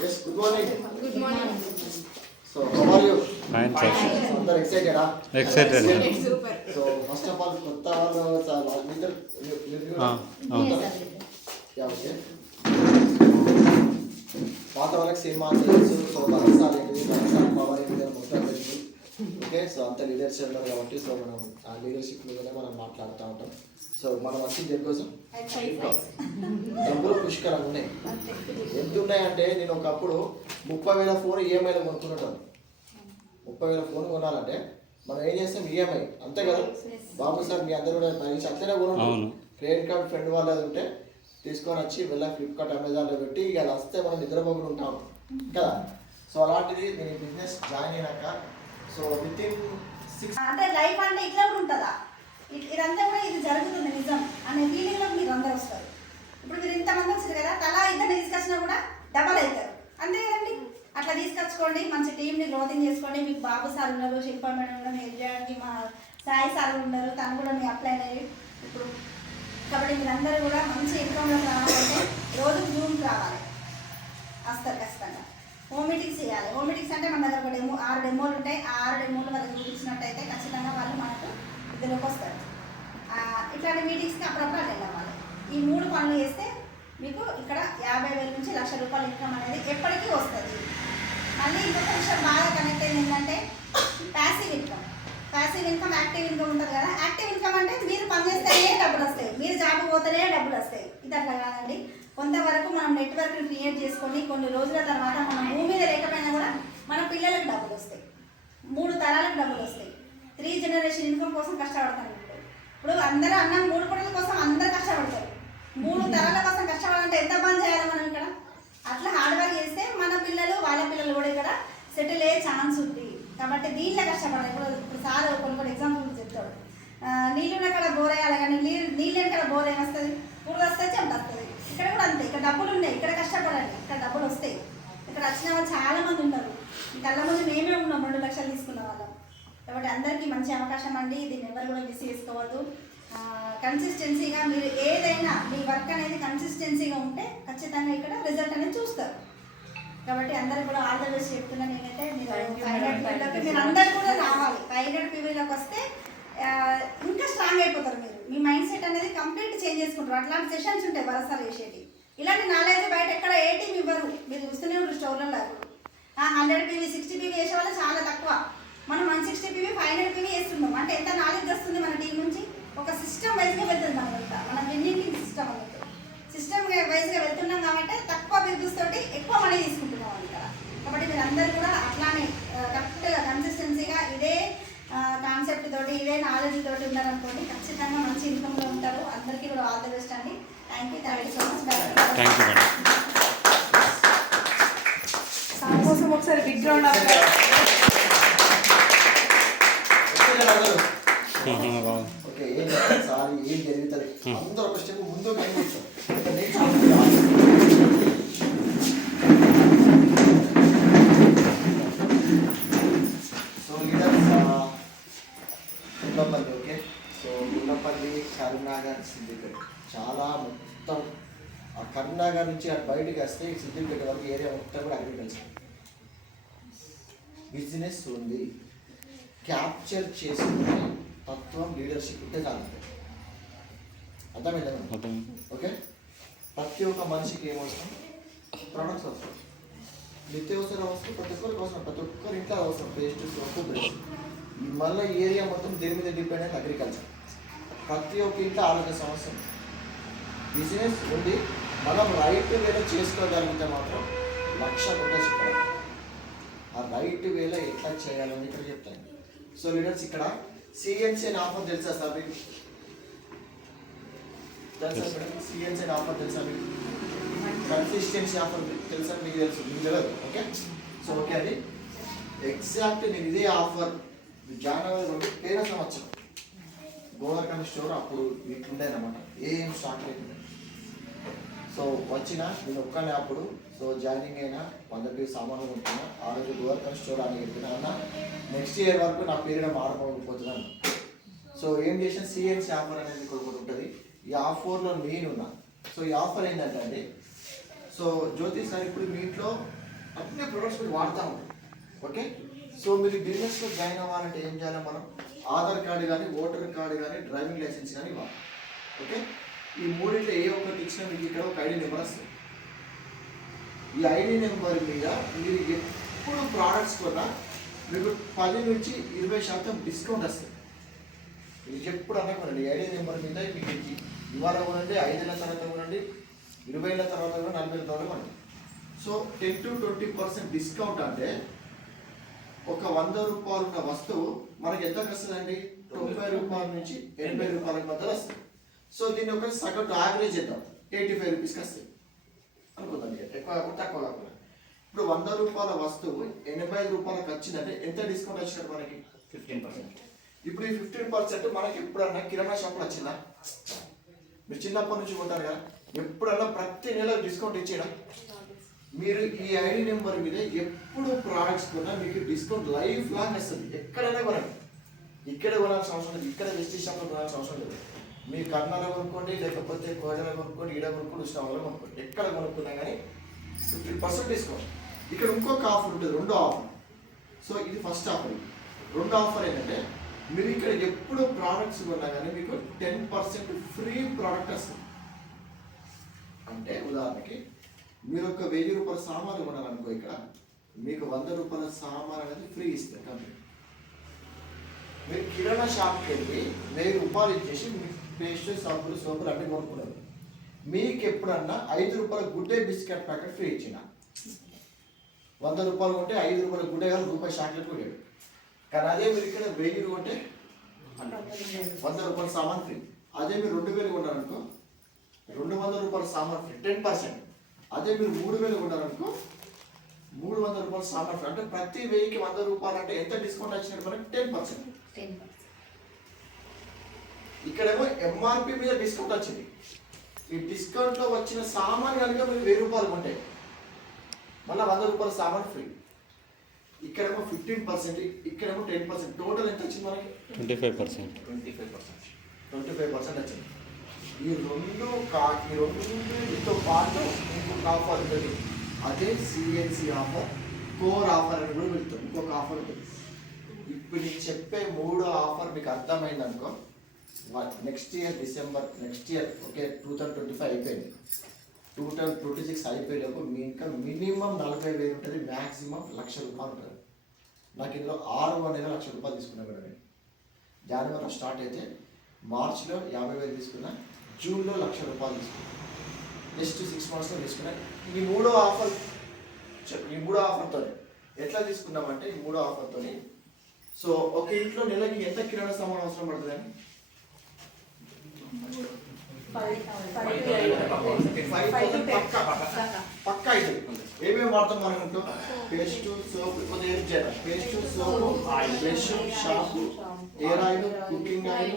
Yes, good morning. Good morning. So, how are you? Fine, sir. So, అందరు excited ah? Excited. Super. So, first of all, కొత్త వాళ్ళు చాలా మీరు yeah okay. పాత వాళ్ళకి cinema తెలుసు. సో, బలసాలు ఏంటిది, బలసాలు పవర్ ఏంటిది అని మొత్తం తెలుసు. ఓకే, సో అంత లీడర్షిప్ ఉన్నారు కాబట్టి సో మనం ఆ లీడర్షిప్ మీదనే మనం మాట్లాడుతూ ఉంటాం. సో మనం వచ్చింది దేనికోసం? డబ్బులు పుష్కలంగా ఉన్నాయి. ఎంత ఉన్నాయంటే నేను ఒకప్పుడు 30,000 ఫోన్ ఈఎంఐలో కొనుక్కున్నాను. 30,000 ఫోన్ కొనాలంటే మనం ఏం చేస్తాం? ఈఎంఐ అంతే కదా బాబు సార్, మీ అందరూ కూడా అట్లనే కొనుక్కుంటాం. క్రెడిట్ కార్డ్ ఫ్రెండ్ వాళ్ళది ఉంటే తీసుకొని వచ్చి వెళ్ళా ఫ్లిప్కార్ట్ అమెజాన్లో పెట్టి ఇక అది వస్తే మనం నిద్రపోకుండా ఉంటాం కదా. సో అలాంటిది నేను బిజినెస్ జాయిన్ అయినాక సో విత్ ఇన్ 6 అంటే లైఫ్ అంటే ఇట్లా కూడా ఉంటుందా, ఇదంతా కూడా ఇది జరుగుతుంది నిజం అనే ఫీలింగ్లో మీరు అందరూ వస్తారు. ఇప్పుడు మీరు ఇంతమంది వచ్చారు కదా, తలా ఇద్దరిని తీసుకొచ్చినా కూడా డబల్ అవుతారు అంతే కదండి. అట్లా తీసుకొచ్చుకోండి, మంచి టీంని గ్రోతింగ్ చేసుకోండి. మీకు బాబు సార్ ఉన్నారు, శిల్ప మేడం ఉన్నారు, హెల్ప్ చేయడానికి మా సాయి సార్ ఉన్నారు, తను కూడా మీ అప్లై అయ్యి ఇప్పుడు. కాబట్టి మీరందరూ కూడా మంచి ఇన్కమ్లోకి రావాలంటే రోజుకు జూమ్కి రావాలి, వస్తారు ఖచ్చితంగా. హోమ్ మీటింగ్స్ చేయాలి. హోమ్ మీటింగ్స్ అంటే మన దగ్గర ఒక 6 డెమోలు ఉంటాయి. ఆ 6 డెమోలు వాళ్ళకి చూపించినట్టయితే ఖచ్చితంగా వాళ్ళు మనకు ఇద్దరికి వస్తారు. ఇట్లాంటి మీటింగ్స్కి అప్పుడప్పుడు అటెండ్ అవ్వాలి. ఈ 3 పనులు చేస్తే మీకు ఇక్కడ 50,000 నుంచి 1,00,000 రూపాయల ఇన్కమ్ అనేది ఎప్పటికీ వస్తుంది. మళ్ళీ ఇంకొక విషయం బాగా కనెక్ట్ అయింది ఏంటంటే passive income. Passive income, active income ఉంటుంది కదా. యాక్టివ్ ఇన్కమ్ అంటే మీరు పనిచేస్తేనే డబ్బులు వస్తాయి, మీరు జాబ్ పోతేనే డబ్బులు వస్తాయి. ఇది అట్లా కాదండి. కొంతవరకు మనం నెట్వర్క్ని క్రియేట్ చేసుకొని కొన్ని రోజుల తర్వాత మనం భూమి మీద లేకపోయినా కూడా మన పిల్లలకు డబ్బులు వస్తాయి, 3 తరాలకు డబ్బులు వస్తాయి. 3 జనరేషన్ ఇన్కమ్ కోసం కష్టపడతాను. ఇప్పుడు అందరూ అన్నం 3 పూటల కోసం అందరూ కష్టపడతారు. 3 తరాల కోసం కష్టపడాలంటే ఎంత పని చేయాలి మనం ఇక్కడ? అట్లా హార్డ్ వర్క్ చేస్తే మన పిల్లలు వాళ్ళ పిల్లలు కూడా ఇక్కడ సెటిల్ అయ్యే ఛాన్స్ ఉంది. కాబట్టి దీంట్లో కష్టపడాలి. ఇప్పుడు సార్ కొన్ని ఎగ్జాంపుల్ చెప్తాడు, నీళ్ళు అక్కడ బోర్ వేయాలి కానీ నీళ్ళు ఎక్కడ బోర్ ఏమి వస్తుంది? పురుగు వస్తుంది, చెమట వస్తుంది. ఇక్కడ కూడా అంతే. ఇక్కడ డబ్బులు ఉన్నాయి, ఇక్కడ కష్టపడండి, ఇక్కడ డబ్బులు వస్తాయి. ఇక్కడ వచ్చిన వాళ్ళు చాలామంది ఉంటారు. కళ్ళ ముందు మేమే ఉన్నాం 2 లక్షలు తీసుకున్న వాళ్ళం. కాబట్టి అందరికీ మంచి అవకాశం అండి. దీన్ని ఎవరు కూడా మిస్ చేసుకోవద్దు. కన్సిస్టెన్సీగా మీరు ఏదైనా మీ వర్క్ అనేది కన్సిస్టెన్సీగా ఉంటే ఖచ్చితంగా ఇక్కడ రిజల్ట్ అనేది చూస్తారు. కాబట్టి అందరూ కూడా ఆల్ ద బెస్ట్ చెప్తున్నాను నేనైతే. మీరు అందరూ కూడా రావాలి. 500 పీవీలోకి వస్తే ఇంకా స్ట్రాంగ్ అయిపోతారు. మీ మైండ్ సెట్ అనేది కంప్లీట్ చేంజ్ చేసుకుంటారు. అట్లాంటి సెషన్స్ ఉంటాయి వరసాలు చేసేటి. ఇలాంటి నాలెడ్జ్ బయట ఎక్కడ ఏ టీం ఇవ్వరు. మీరు చూస్తూనే ఉంటారు స్టోర్లలో. 100 పీవీ 60 పీవీ వేసే వాళ్ళు చాలా తక్కువ. మనం 160 పీవీ 500 పీవీ వేస్తున్నాం అంటే ఎంత నాలెడ్జ్ వస్తుంది మన టీం నుంచి. ఒక సిస్టమ్ వైజ్గా వెళ్తుంది మనకంతా. మన విన్నింగ్ సిస్టమ్ అన్నట్టు సిస్టమ్ వైజ్గా వెళ్తున్నాం కాబట్టి తక్కువ బిజినెస్ తోటి ఎక్కువ మనీ తీసుకుంటున్నాం ఇక్కడ. కాబట్టి మీరు అందరూ కూడా అట్లానే కరెక్ట్గా కన్సిస్టెన్సీగా ఇదే కాన్సెప్ట్ తోటి ఇదే నాలెడ్జ్ తోటి ఉన్నారనుకోండి, ఖచ్చితంగా మంచి ఇన్కమ్లో ఉంటారు. అందరికీ కూడా ఆల్ ది బెస్ట్ అండి. Thank you so much. Sir కోసం ఒకసారి బిగ్ గ్రౌండ్ అప్. ఓకే, ఏం సార్ ఏం జరుగుతుంది అందరూ ఒక స్టెప్ ముందు కనిపించాం. So leaders Gundapalli. Okay, so Gundapalli, Karimnagar, Siddipet చాలా మొత్తం ఆ కరీంనగర్ నుంచి అటు బయటకు వస్తే సిద్దిపేట వరకు ఏరియా మొత్తం కూడా అగ్రికల్చర్ బిజినెస్ ఉంది. క్యాప్చర్ చేసుకునే తత్వం లీడర్షిప్ ఉంటే చాలు. అర్థమైందా? ఓకే, ప్రతి ఒక్క మనిషికి ఏమవసరం? ప్రొడక్ట్స్ అవసరం, నిత్యావసర అవసరం, ప్రతి ఒక్కరికి అవసరం, ప్రతి ఒక్కరి ఇంట్లో అవసరం. Paste, soap, brush. మళ్ళీ ఏరియా మొత్తం దేని మీద డిపెండ్ అయితే అగ్రికల్చర్. ప్రతి ఒక్క ఇంట్లో ఆరోగ్య సమస్య, బిజినెస్ ఉంది. మనం రైట్ వేలో చేసుకోగలిగితే మాత్రం 1,00,000 రూపాయలు ఇక్కడ. ఆ రైట్ వేలో ఎట్లా చేయాలని ఇక్కడ చెప్తాను. సో లీడర్స్ ఇక్కడ సిఎన్సీ అని ఆఫర్ తెలుసా సార్ మీకు? తెలుసా మేడం? సిఎన్సీ అని ఆఫర్ తెలుసా మీకు? కన్సిస్టెన్సీ ఆఫర్ తెలుసా మీకు? తెలుసు, మీకు తెలియదు. ఓకే, సో ఓకే అది ఎగ్జాక్ట్ నేను ఇదే ఆఫర్ జనవరి 2 పేరు సంవత్సరం గోవర్కన్ స్టోర్ అప్పుడు ఇట్లుండేనమాట. ఏం స్టాక్ లేకుండా. సో వచ్చిన నేను ఒక్కనే అప్పుడు. సో జాయినింగ్ అయినా 100 సామాన్లు ఉంటున్నా. ఆ రోజు గోవర్కన్ స్టోర్ అని చెప్పినా అన్న నెక్స్ట్ ఇయర్ వరకు నా పీరియడ్ మారిపోతున్నాను. సో ఏం చేసిన సిఎన్సీ ఆఫర్ అనేది ఒకటి ఉంటుంది. ఈ ఆఫర్లో నేనున్నా. సో ఈ ఆఫర్ ఏంటంటే అండి, సో జ్యోతి సార్ ఇప్పుడు మీ ఇంట్లో అన్ని ప్రొడక్ట్స్ మీరు వాడుతూ ఉంటాం. ఓకే, సో మీరు బిజినెస్లో జాయిన్ అవ్వాలంటే ఏం చేయాలి? మనం ఆధార్ కార్డు కానీ, ఓటర్ కార్డు కానీ, డ్రైవింగ్ లైసెన్స్ కానీ ఇవ్వాలి. ఓకే, ఈ మూడింటిలో ఏ ఒక్కటి ఇచ్చినా మీకు ఇక్కడ ఒక ఐడి నెంబర్ వస్తుంది. ఈ ఐడి నెంబర్ మీద మీరు ఎప్పుడు ప్రోడక్ట్స్ కొన్నా మీకు 10 నుంచి 20% డిస్కౌంట్ వస్తుంది. ఇది ఎప్పుడు అనుకోనండి, ఐడి నెంబర్ మీద మీకు ఇవాళ కొనండి, 5 ఏళ్ళ తర్వాత కొనండి, 20 ఏళ్ళ తర్వాత కూడా, 40 ఏళ్ళ తర్వాత కొనండి. సో 10 to 20% డిస్కౌంట్ అంటే ఒక 100 రూపాయలు ఉన్న వస్తువు మనకి ఎంతకు వస్తుందండి? 90 రూపాయల నుంచి 80 రూపాయల మధ్యలో వస్తుంది. సో దీన్ని ఒక సగటు యావరేజ్ చేద్దాం, 85 రూపీస్కి వస్తుంది అనుకుందాం. ఎక్కువ కాకుండా తక్కువ కాకుండా. ఇప్పుడు 100 రూపాయల వస్తువు 85 రూపాయలకు వచ్చిందంటే ఎంత డిస్కౌంట్ వచ్చినట్టు మనకి? 15%. ఇప్పుడు ఈ 15% మనకి ఎప్పుడన్నా కిరాణా షాప్లో వచ్చిందా? మీరు చిన్నప్పటి నుంచి కొంటారు కదా, ఎప్పుడన్నా ప్రతి నెల డిస్కౌంట్ ఇచ్చేయడం. మీరు ఈ ఐడి నెంబర్ మీద ఎప్పుడు ప్రోడక్ట్స్ కొన్నా మీకు డిస్కౌంట్ లైఫ్ లాంగ్ వస్తుంది. ఎక్కడైనా కొనండి, ఇక్కడ కొనాల్సిన అవసరం లేదు, ఇక్కడ వెస్టీ షాప్లో కొనాల్సిన అవసరం లేదు. మీ కర్ణాలో కొనుక్కోండి, లేకపోతే కోడలో కొనుక్కోండి, ఈడ కొనుక్కోండి, ఉష్ణాలో కొనుక్కోండి, ఎక్కడ కొనుక్కున్నా కానీ 15% డిస్కౌంట్. ఇక్కడ ఇంకొక ఆఫర్ ఉంటుంది, రెండో ఆఫర్. సో ఇది ఫస్ట్ ఆఫర్. రెండో ఆఫర్ ఏంటంటే మీరు ఇక్కడ ఎప్పుడు ప్రోడక్ట్స్ కొన్నా కానీ మీకు 10% ఫ్రీ ప్రోడక్ట్ వస్తుంది. అంటే ఉదాహరణకి మీరు ఒక 1000 రూపాయల సామాన్లు కొనాలనుకో, ఇక్కడ మీకు 100 రూపాయల సామాన్ అనేది ఫ్రీ ఇస్తుంది కంపెనీ. మీరు కిరాణా షాప్కి వెళ్ళి 1000 రూపాయలు ఇచ్చేసి మీకు పేస్ట్, సోపులు అన్నీ కొనుక్కున్నారు. మీకు ఎప్పుడన్నా 5 రూపాయల గుడ్డే బిస్కెట్ ప్యాకెట్ ఫ్రీ ఇచ్చిన, 100 రూపాయలు కొంటే 5 రూపాయల గుడ్డే కాదు, రూపాయి చాక్లెట్ కూడా. కానీ అదే మీరు ఇక్కడ 1000 కొంటే 100 రూపాయల సామాన్ ఫ్రీ. అదే మీరు 2000 కొన్నారనుకో 200 రూపాయల సామాన్ ఫ్రీ, 10%. అదే మీరు 3000 కొన్నారనుకో 300 రూపాయల సామాన్ ఫ్రీ. అంటే ప్రతి 1000కి 100 రూపాయలు అంటే ఎంత డిస్కౌంట్ వచ్చినట్టు మనకి? 10%. ఇక్కడేమో ఎంఆర్పి మీద డిస్కౌంట్ వచ్చింది. ఈ డిస్కౌంట్లో వచ్చిన సామాన్ కనుక మీరు 1000 రూపాయలు కొంటే మళ్ళీ 100 రూపాయల సామాన్ ఫ్రీ. ఇక్కడేమో 15%, ఇక్కడేమో 10%. టోటల్ ఎంత వచ్చింది మనకి? 25% వచ్చింది. ఈ రెండుతో పాటు ఇంకొక ఆఫర్ ఉంటుంది, అదే సిఎన్సి ఆఫర్, కోర్ ఆఫర్ అని కూడా వెళ్తుంది. ఇంకొక ఆఫర్ ఉంటుంది. ఇప్పుడు నేను చెప్పే 3వ ఆఫర్ మీకు అర్థమైంది అనుకో, next year December, next year okay 2025 అయిపోయింది, 2026 అయిపోయేలోపు మీ ఇంకా మినిమం 40,000 ఉంటుంది, మ్యాక్సిమం 1,00,000 రూపాయలు ఉంటుంది. నాకు ఇందులో 6 నెల 1,00,000 రూపాయలు తీసుకున్నా కూడా నేను. జనవరిలో స్టార్ట్ అయితే మార్చ్లో 50,000 తీసుకున్నా, జూన్లో 1,00,000 రూపాయలు తీసుకున్నా, నెక్స్ట్ 6 monthsలో తీసుకున్నా. ఈ 3వ ఆఫర్ ఈ 3వ ఆఫర్తో ఎట్లా తీసుకున్నామంటే, ఈ 3వ ఆఫర్తో సో ఒక ఇంట్లో నెలకి ఎంత కిరాణా సామాన్ అవసరం పడుతుందని? 5,000 పక్కా అవుతుంది. ఏమేమి వాడతాం మనం ఇంట్లో? Paste, soap, paste, soap, brush, shampoo, hair oil, cooking oil,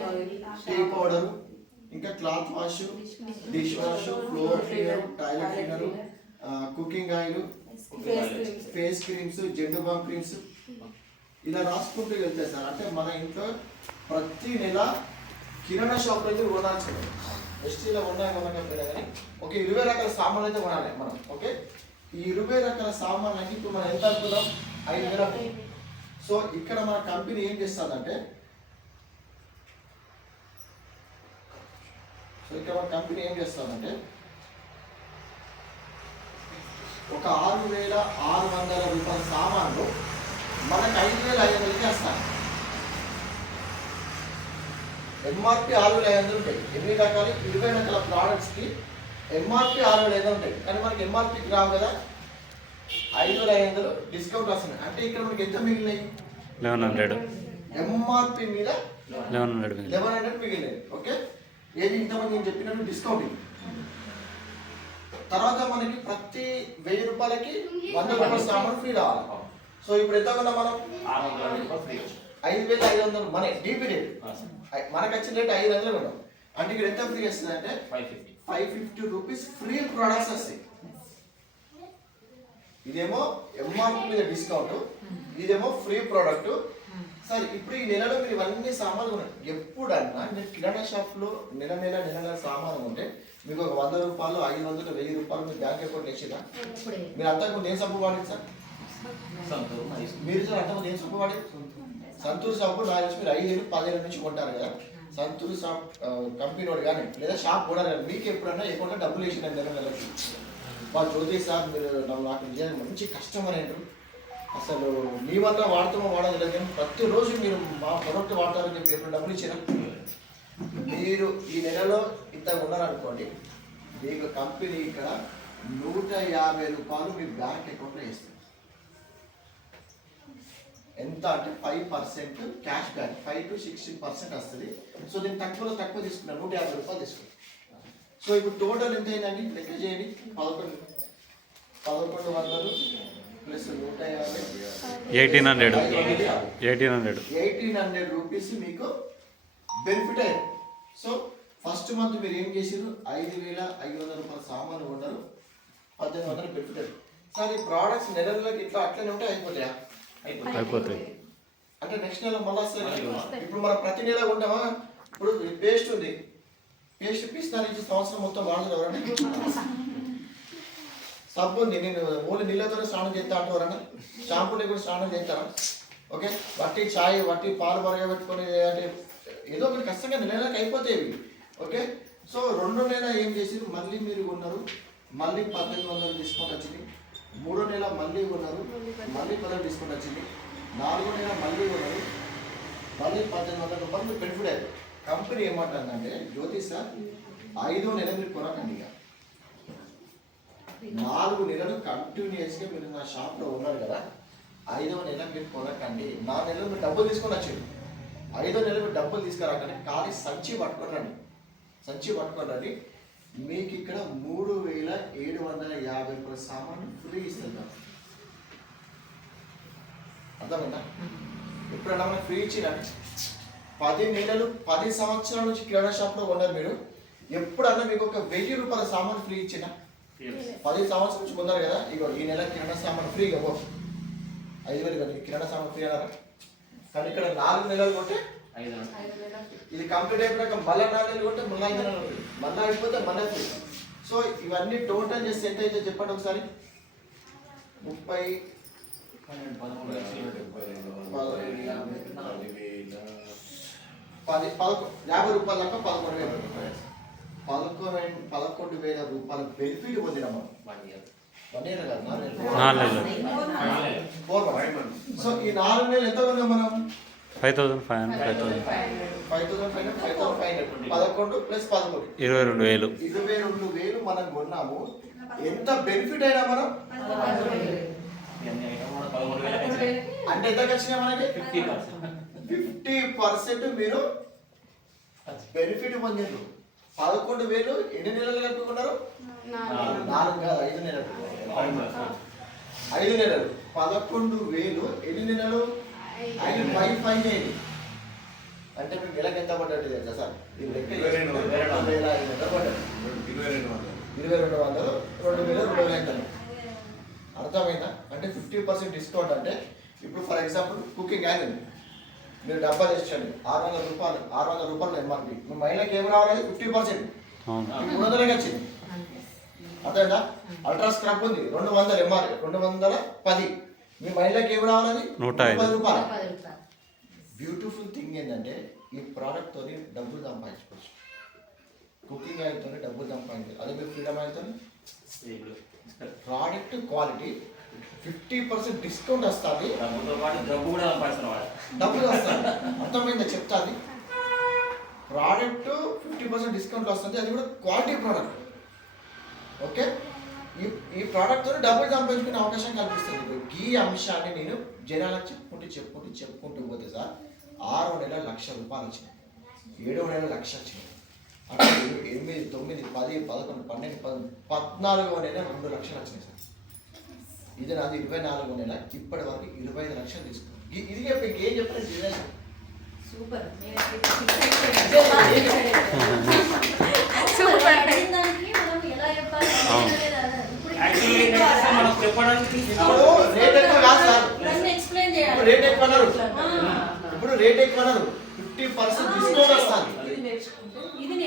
tea powder, ఇంకా cloth wash, dish wash, floor cleaner, toilet cleaner, cooking oil, face creams, Zandu balm creams, ఇలా రాసుకుంటూ వెళ్తాయి సార్. అంటే మన ఇంట్లో ప్రతి నెల కిరాణా షాప్లో అయితే కొనాల్సింది. ఎస్టీలో కొనకపోయినా కానీ ఒక 20 రకాల సామాన్లు అయితే కొనాలి మనం. ఓకే, ఈ 20 రకాల సామాన్లకి ఇప్పుడు మనం ఎంత అనుకున్నాం? 5,000. సో ఇక్కడ మన కంపెనీ ఏం చేస్తుందంటే, ఒక 6,600 రూపాయల సామాన్లు మనకు 5,500కి వస్తాయి. ఎంఆర్పి 6,500 ఉంటాయి. ఎన్ని రకాలు? 20 రకాల ప్రోడక్ట్స్కి ఎంఆర్పి 6,500 ఉంటాయి. కానీ మనకి ఎంఆర్పికి రావు కదా, 5,500 డిస్కౌంట్ వస్తుంది. అంటే ఇక్కడ మనకి ఎంత మిగిలినాయి? 1100. ఎంఆర్పి మీద 1100 మిగిలినాయి. ఓకే, ఏది ఇంతమంది నేను చెప్పినట్టు డిస్కౌంట్. తర్వాత మనకి ప్రతి 1000 రూపాయలకి 100 రూపాయల సామాన్ ఫ్రీ రావాలి. సో ఇప్పుడు ఎంత కొన్నా మనం? 5,500 మన డీపీ రేట్. మనకు వచ్చిన రేట్ 500 కొన్నాం. అంటే ఇక్కడ ఎంత ఫ్రీ వస్తుంది అంటే 550 రూపీస్ ఫ్రీ ప్రొడక్ట్స్ వస్తాయి. ఇదేమో ఎంఆర్పి మీద డిస్కౌంట్, ఇదేమో ఫ్రీ ప్రోడక్ట్. సరే, ఇప్పుడు ఈ నెలలో మీరు ఇవన్నీ సామాన్లు కొన్నారు. ఎప్పుడన్నా మీరు కిరాణా షాప్లో నెల సామాన్లు ఉంటే మీకు ఒక 100 రూపాయలు 500 1000 రూపాయలు మీ బ్యాంక్ అకౌంట్ వేసిరా మీరు అంతకుముందు ఏం సబ్బు వాడింది సార్ మీరు సార్ అంతకుముందు ఏం సబ్బు వాడి సంతూర్ సబ్బు నాకు తెలిసి మీరు 5,000 10,000 నుంచి కొంటారు కదా సంతూర్ షాప్ కంపెనీ వాడు కానీ లేదా షాప్ కూడా మీకు ఎప్పుడన్నా అకౌంట్లో డబ్బులు వేసిన నెలకి మా జ్యోతి సార్ మీరు నాకు నిజంగా మంచి కస్టమర్ అంటారు అసలు మీ వల్ల వాడతామో వాడదు కానీ ప్రతిరోజు మీరు మా ప్రొడక్ట్ వాడతారని చెప్పి ఎప్పుడు డబ్బులు ఇచ్చినా మీరు ఈ నెలలో ఇంత ఉన్నారనుకోండి మీకు కంపెనీ ఇక్కడ 150 రూపాయలు మీ బ్యాంక్ అకౌంట్లో వేస్తుంది ఎంత అంటే 5% క్యాష్ బ్యాక్ 5 to 16% వస్తుంది సో నేను తక్కువ తీసుకున్నాను 150 రూపాయలు తీసుకున్నాను సో ఇప్పుడు టోటల్ ఎంత అయిందండి లెక్క చేయండి 1100 ప్లస్ 150 రూపీస్ మీకు బెనిఫిట్ అయ్యారు సో ఫస్ట్ మంత్ మీరు ఏం చేసారు 5,500 రూపాయల సామాను కొన్నారు 1,800 బెనిఫిట్ అయ్యారు సార్ ఈ ప్రోడక్ట్స్ నెలలోకి ఇట్లా అట్లనే ఉంటే అయిపోతాయా అయిపోతాయి అంటే నెక్స్ట్ నెల మళ్ళీ వస్తుంది ఇప్పుడు మనం ప్రతి నెల ఉంటామా ఇప్పుడు పేస్ట్ ఉంది పేస్ట్ పిస్తాను నుంచి సంవత్సరం మొత్తం వాడదు ఎవరన్నా సబ్బు ఉంది నేను ఓన్లీ నీళ్ళతోనే స్నానం చేస్తా అంటూ ఎవరన్నా షాంపూని కూడా స్నానం చేస్తారా ఓకే వట్టి చాయ్ వట్టి పాలు మరగబెట్టుకొని అంటే ఏదో ఒకటి కష్టంగా నెలలకు అయిపోతాయి ఓకే సో 2 నెల ఏం చేసారు మళ్ళీ మీరు కొన్నారు మళ్ళీ 1,800 డిస్కౌంట్ వచ్చింది 3 నెల మళ్ళీ కొన్నారు మళ్ళీ 10 డిస్కౌంట్ వచ్చింది 4 నెల మళ్ళీ కొన్నారు మళ్ళీ 1,800 రూపాయలు బెనిఫిట్ అయ్యారు కంపెనీ ఏమంటుందంటే జ్యోతి సార్ 5వ నెల మీరు కొనకండి ఇక 4 నెలలు కంటిన్యూస్గా మీరు నా షాప్లో ఉన్నారు కదా 5వ నెల మీరు కొనకండి 4 నెలలు మీరు డబ్బులు తీసుకొని వచ్చేది 5వ నెల మీరు డబ్బులు తీసుకురాకండి ఖాళీ సంచి పట్టుకొని రండి మీకు ఇక్కడ 3,750 రూపాయల సామాను ఫ్రీ ఇస్తున్నాం అర్థమైందా ఎప్పుడన్నా మనం ఫ్రీ ఇచ్చిన 10 నెలలు 10 సంవత్సరాల నుంచి కిరాణా షాప్లో కొన్నారు మీరు ఎప్పుడన్నా మీకు ఒక 1,000 రూపాయల సామాను ఫ్రీ ఇచ్చిన 10 సంవత్సరాల నుంచి కొన్నారు కదా ఇగో ఈ నెల కిరాణా సామాను ఫ్రీ ఇవ్వ 5,000 కదా కిరాణా సామాను ఫ్రీ అన్నారా కానీ ఇక్కడ 4 నెలలు కొంటే 5,000 ఇది కంప్లీట్ అయిపోయాక మళ్ళీ 4 నెలలు కొంటే మళ్ళీ 5 నెలలు మళ్ళీ అయిపోతే మళ్ళీ ఫ్రీ సో ఇవన్నీ టోటల్ చేస్తే ఎంత అయితే చెప్పండి ఒకసారి 30 50 రూపాయల దాకా 11,000 రూపాయల బెనిఫిట్ పొందినాం సో ఈ 4 నెలలు ఎంత కొన్నాం మనం 5,500 11 ప్లస్ 11 22,000 మనం కొన్నాము ఎంత బెనిఫిట్ అయినా మనం అంటే ఎంత వచ్చినా మనకి 50% మీరు బెనిఫిట్ పొందారు 11,000 ఎన్ని నెలలు కట్టుకున్నారు 4 కాదు 5 నెలలు 5 నెలలు 11,000 ఎన్ని నెలలు 5 అంటే మీకు నెలకు ఎంత పడ్డట్టు తెలుసా సార్ ఇది లెక్క 22,500 పడ్డది 2,200 2,200 అర్థమైందా అంటే 50% డిస్కౌంట్ అంటే ఇప్పుడు ఫర్ ఎగ్జాంపుల్ కుకింగ్ ఆయిల్ మీరు డబ్బా తెచ్చండి 600 రూపాయలు ఎంఆర్పి మీ మహిళకి ఏమి రావాలి 50% 300 వచ్చింది అర్థమైందా అల్ట్రా స్క్రబ్ ఉంది 200 ఎంఆర్పి 210 మీ మహిళకి ఏమి రావాలి 110 రూపాయలు బ్యూటిఫుల్ థింగ్ ఏంటంటే ఈ ప్రోడక్ట్ తోని డబ్బులు సంపాదించుకోవచ్చు కుకింగ్ ఆయిల్తో డబ్బులు సంపాదించాలి అదే మీరు ఫ్రీడమ్ ఆయిల్తో ప్రోడక్ట్ క్వాలిటీ 50% డిస్కౌంట్ వస్తుంది డబ్బులు వస్తుంది అర్థమైందా చెప్తాది ప్రోడక్ట్ 50% డిస్కౌంట్ వస్తుంది అది కూడా క్వాలిటీ ప్రోడక్ట్ ఓకే ఈ ప్రోడక్ట్తో డబ్బులు సంపాదించుకునే అవకాశం కల్పిస్తుంది ఈ అంశాన్ని నేను జనాలకు చెప్పుకుంటూ పోతే సార్ 6వ నెల 1,00,000 రూపాయలు వచ్చినాయి 7వ నెల 1,00,000 వచ్చినాయి అట్లా 8, 9, 10, 11, 12, 14వ నెల 2 లక్షలు వచ్చినాయి సార్ ఇది నాది 24వ నెల ఇప్పటి వరకు 25 లక్షలు తీసుకున్నాను ఇది చెప్పి ఇంకేం చెప్పాను బిజినెస్ సూపర్ రేట్ ఎక్కువ అన్నారు ఇప్పుడు రేట్ ఎక్కువ అన్నారు 50% డిస్కౌంట్ వస్తుంది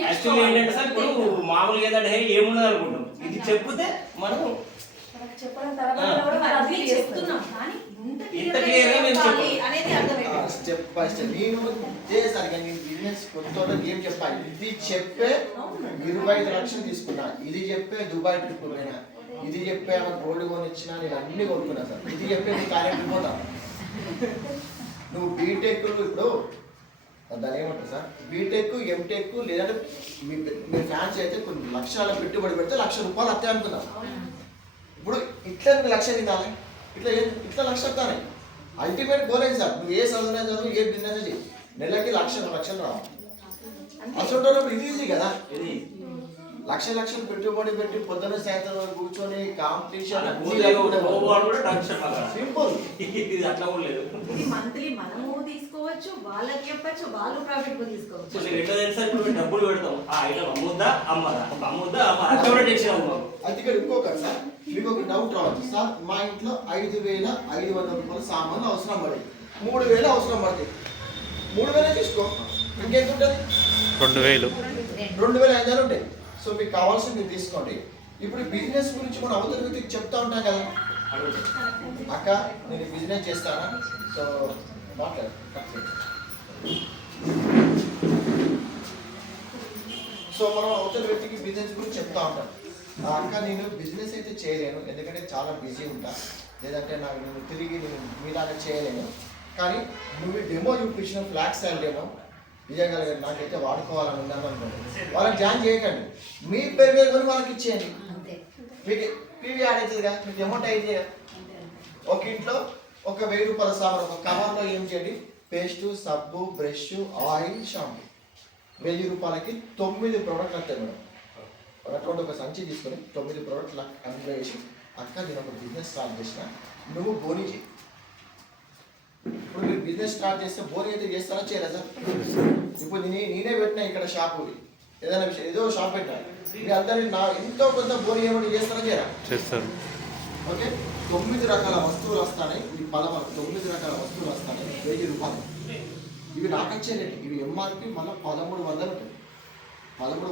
యాక్చువల్లీ ఏంటంటే సార్ ఇప్పుడు మామూలుగా ఏంటంటే ఏమున్నది అనుకుంటాం, ఇది చెప్తే మనం మనకు చెప్పడం తర్వాత కూడా మనం అదే చెప్తున్నాం కానీ ఇంత clear గా మేము చెప్పాలి. అనేది అర్థమైంది. స్టెప్ బై స్టెప్ నేను ఇదేసరిగా నేను బిజినెస్ కొత్త ఏం చెప్పాలి, ఇది చెప్పే 25 లక్షలు తీసుకున్నా, ఇది చెప్పే దుబాయ్ ట్రిప్ పోయినా, ఇది చెప్పే ఆమె గోల్డ్ కొని ఇచ్చినా, నేను అన్ని కొనుక్కున్నా సార్. ఇది చెప్పే నీ కార్యం పోతా. నువ్వు బీటెక్ ఇప్పుడు దాని ఏమంటారు సార్, బీటెక్ ఎంటెక్ లేదంటే మీ ఫ్యాన్స్ అయితే కొన్ని లక్షల పెట్టుబడి పెడితే ₹1,00,000 వస్తాయి అనుకున్నాం. ఇప్పుడు ఇట్లా నువ్వు 1,00,000 తినాలి, ఇట్లా 1,00,000 వస్తాయి. అల్టిమేట్ గోల్ ఏంటి సార్, నువ్వు ఏ చదువునే చదువు, ఏ బిజినెస్ చేయి, నెలకి 1,00,000 రావాలి. అసలు ఇది ఈజీ కదా, ఇది లక్షలు పెట్టుబడి పెట్టి పొద్దున్న సాయంత్రం వరకు కూర్చొని కాంపిటీషన్ సింపుల్. ఇది అట్లా కూడా లేదు. ఇది మంత్లీ మనము తీసుకోవచ్చు, వాళ్ళకి చెప్పచ్చు, వాళ్ళు ప్రాఫిట్ తీసుకోవచ్చు. ఎట్లా తెలుసా, ఇప్పుడు డబ్బులు పెడతాం, ఆ ఐటమ్ అమ్ముద్దా అమ్మదా, అట్లా కూడా టెన్షన్ అవ్వదు. అది ఇక్కడ ఇంకొకటి సార్, మీకు ఒక డౌట్ రావచ్చు సార్, మా ఇంట్లో ₹5,500 సామాన్లు అవసరం పడి 3,000 అవసరం పడుతుంది, 3,000 తీసుకో, ఇంకెంత ఉంటుంది, 2,000 2,500 ఉంటాయి. సో మీకు కావాల్సింది మీరు తీసుకోండి. ఇప్పుడు బిజినెస్ గురించి మనం అవతల వ్యక్తికి చెప్తా ఉంటాం కదా, అక్క నేను బిజినెస్ చేస్తానా, సో మాట్లాడు. సో మనం అవతల వ్యక్తికి బిజినెస్ గురించి చెప్తా ఉంటాం, అక్క నేను బిజినెస్ అయితే చేయలేను ఎందుకంటే చాలా బిజీ ఉంటా, లేదంటే నాకు నేను తిరిగి నేను మీలాగా చేయలేను, కానీ నువ్వు డెమో చూపించిన ఫ్లాట్ సేల్ డెమో నిజంగా నాకైతే వాడుకోవాలని ఉన్నాను అనుకోండి, వాళ్ళకి జాయిన్ చేయకండి, మీ పేరు కొని వాళ్ళకి ఇచ్చేయండి. మీకు పీవీ యాడ్ అవుతుందిగా, మీకు అమౌంట్ అయితే ఒక ఇంట్లో ఒక ₹1,000 సామాన్ ఒక కవర్లో ఏం చేయండి, పేస్టు, సబ్బు, బ్రష్, ఆయిల్, షాంపూ, ₹1,000కి 9 ప్రోడక్ట్లు వస్తాయి మేడం. అటువంటి ఒక సంచి తీసుకొని 9 ప్రోడక్ట్లు అందులో వేసి, అక్క నేను ఒక బిజినెస్ స్టార్ట్ చేసిన, నువ్వు బోనీ చేయి. ఇప్పుడు మీరు బిజినెస్ స్టార్ట్ చేస్తే బోనీ అయితే చేస్తారా చేయరా సార్? ఇప్పుడు నేనే పెట్టినా ఇక్కడ షాపు, ఏదైనా విషయం ఏదో షాప్ పెట్టినా, మీరు అందరినీ నా ఎంతో కొంత బోనీ ఏమైనా చేస్తారా చేయరా? చేస్తారు. ఓకే, 9 రకాల వస్తువులు వస్తాయి, ఇది 9 రకాల వస్తువులు వస్తాయి, ₹1,000. ఇవి నాకు వచ్చే రేటు, ఇవి ఎంఆర్పి మళ్ళీ 1,300 ఉంటుంది, 1,300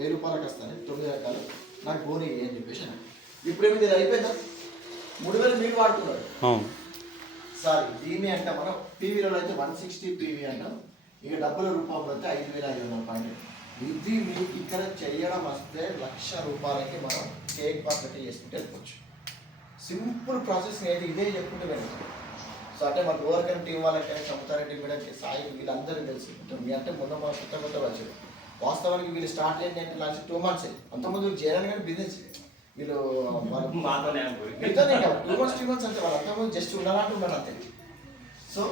₹1,000 వస్తాయి, 9 రకాలు నాకు బోనీ అని చెప్పేసి. ఇప్పుడు ఏమి ఇది అయిపోయిందా, 3,000 మీరు వాడుతున్నారు సార్. దీన్ని అంటే మనం పీవీలో అయితే 160 పీవీ అంటాం, ఇక డబ్బుల రూపంలో అయితే 5,500 పాయింట్. ఇది మీకు ఇక్కడ చేయడం వస్తే ₹1,00,000 మనం కేక్ పద్ధతి చేసుకుంటే వెళ్ళిపోవచ్చు. సింపుల్ ప్రాసెస్ నేను ఇదే చెప్పుకుంటూ వెళ్ళాను. సో అంటే మన ఓవర్కన్ టీం వాళ్ళకైనా సముతారెడ్డి మేడం సాయి వీళ్ళందరూ తెలుసు, మీ అంటే మొన్న మా కొత్త వచ్చారు. వాస్తవానికి వీళ్ళు స్టార్ట్ అయ్యింది అంటే లాస్ట్ 2 months, అంతకుముందు చేయాలని కానీ బిజినెస్ వీళ్ళు మాతోనే 2 months అంటే వాళ్ళు అంతకుముందు జస్ట్ ఉన్నారు అంతే. సో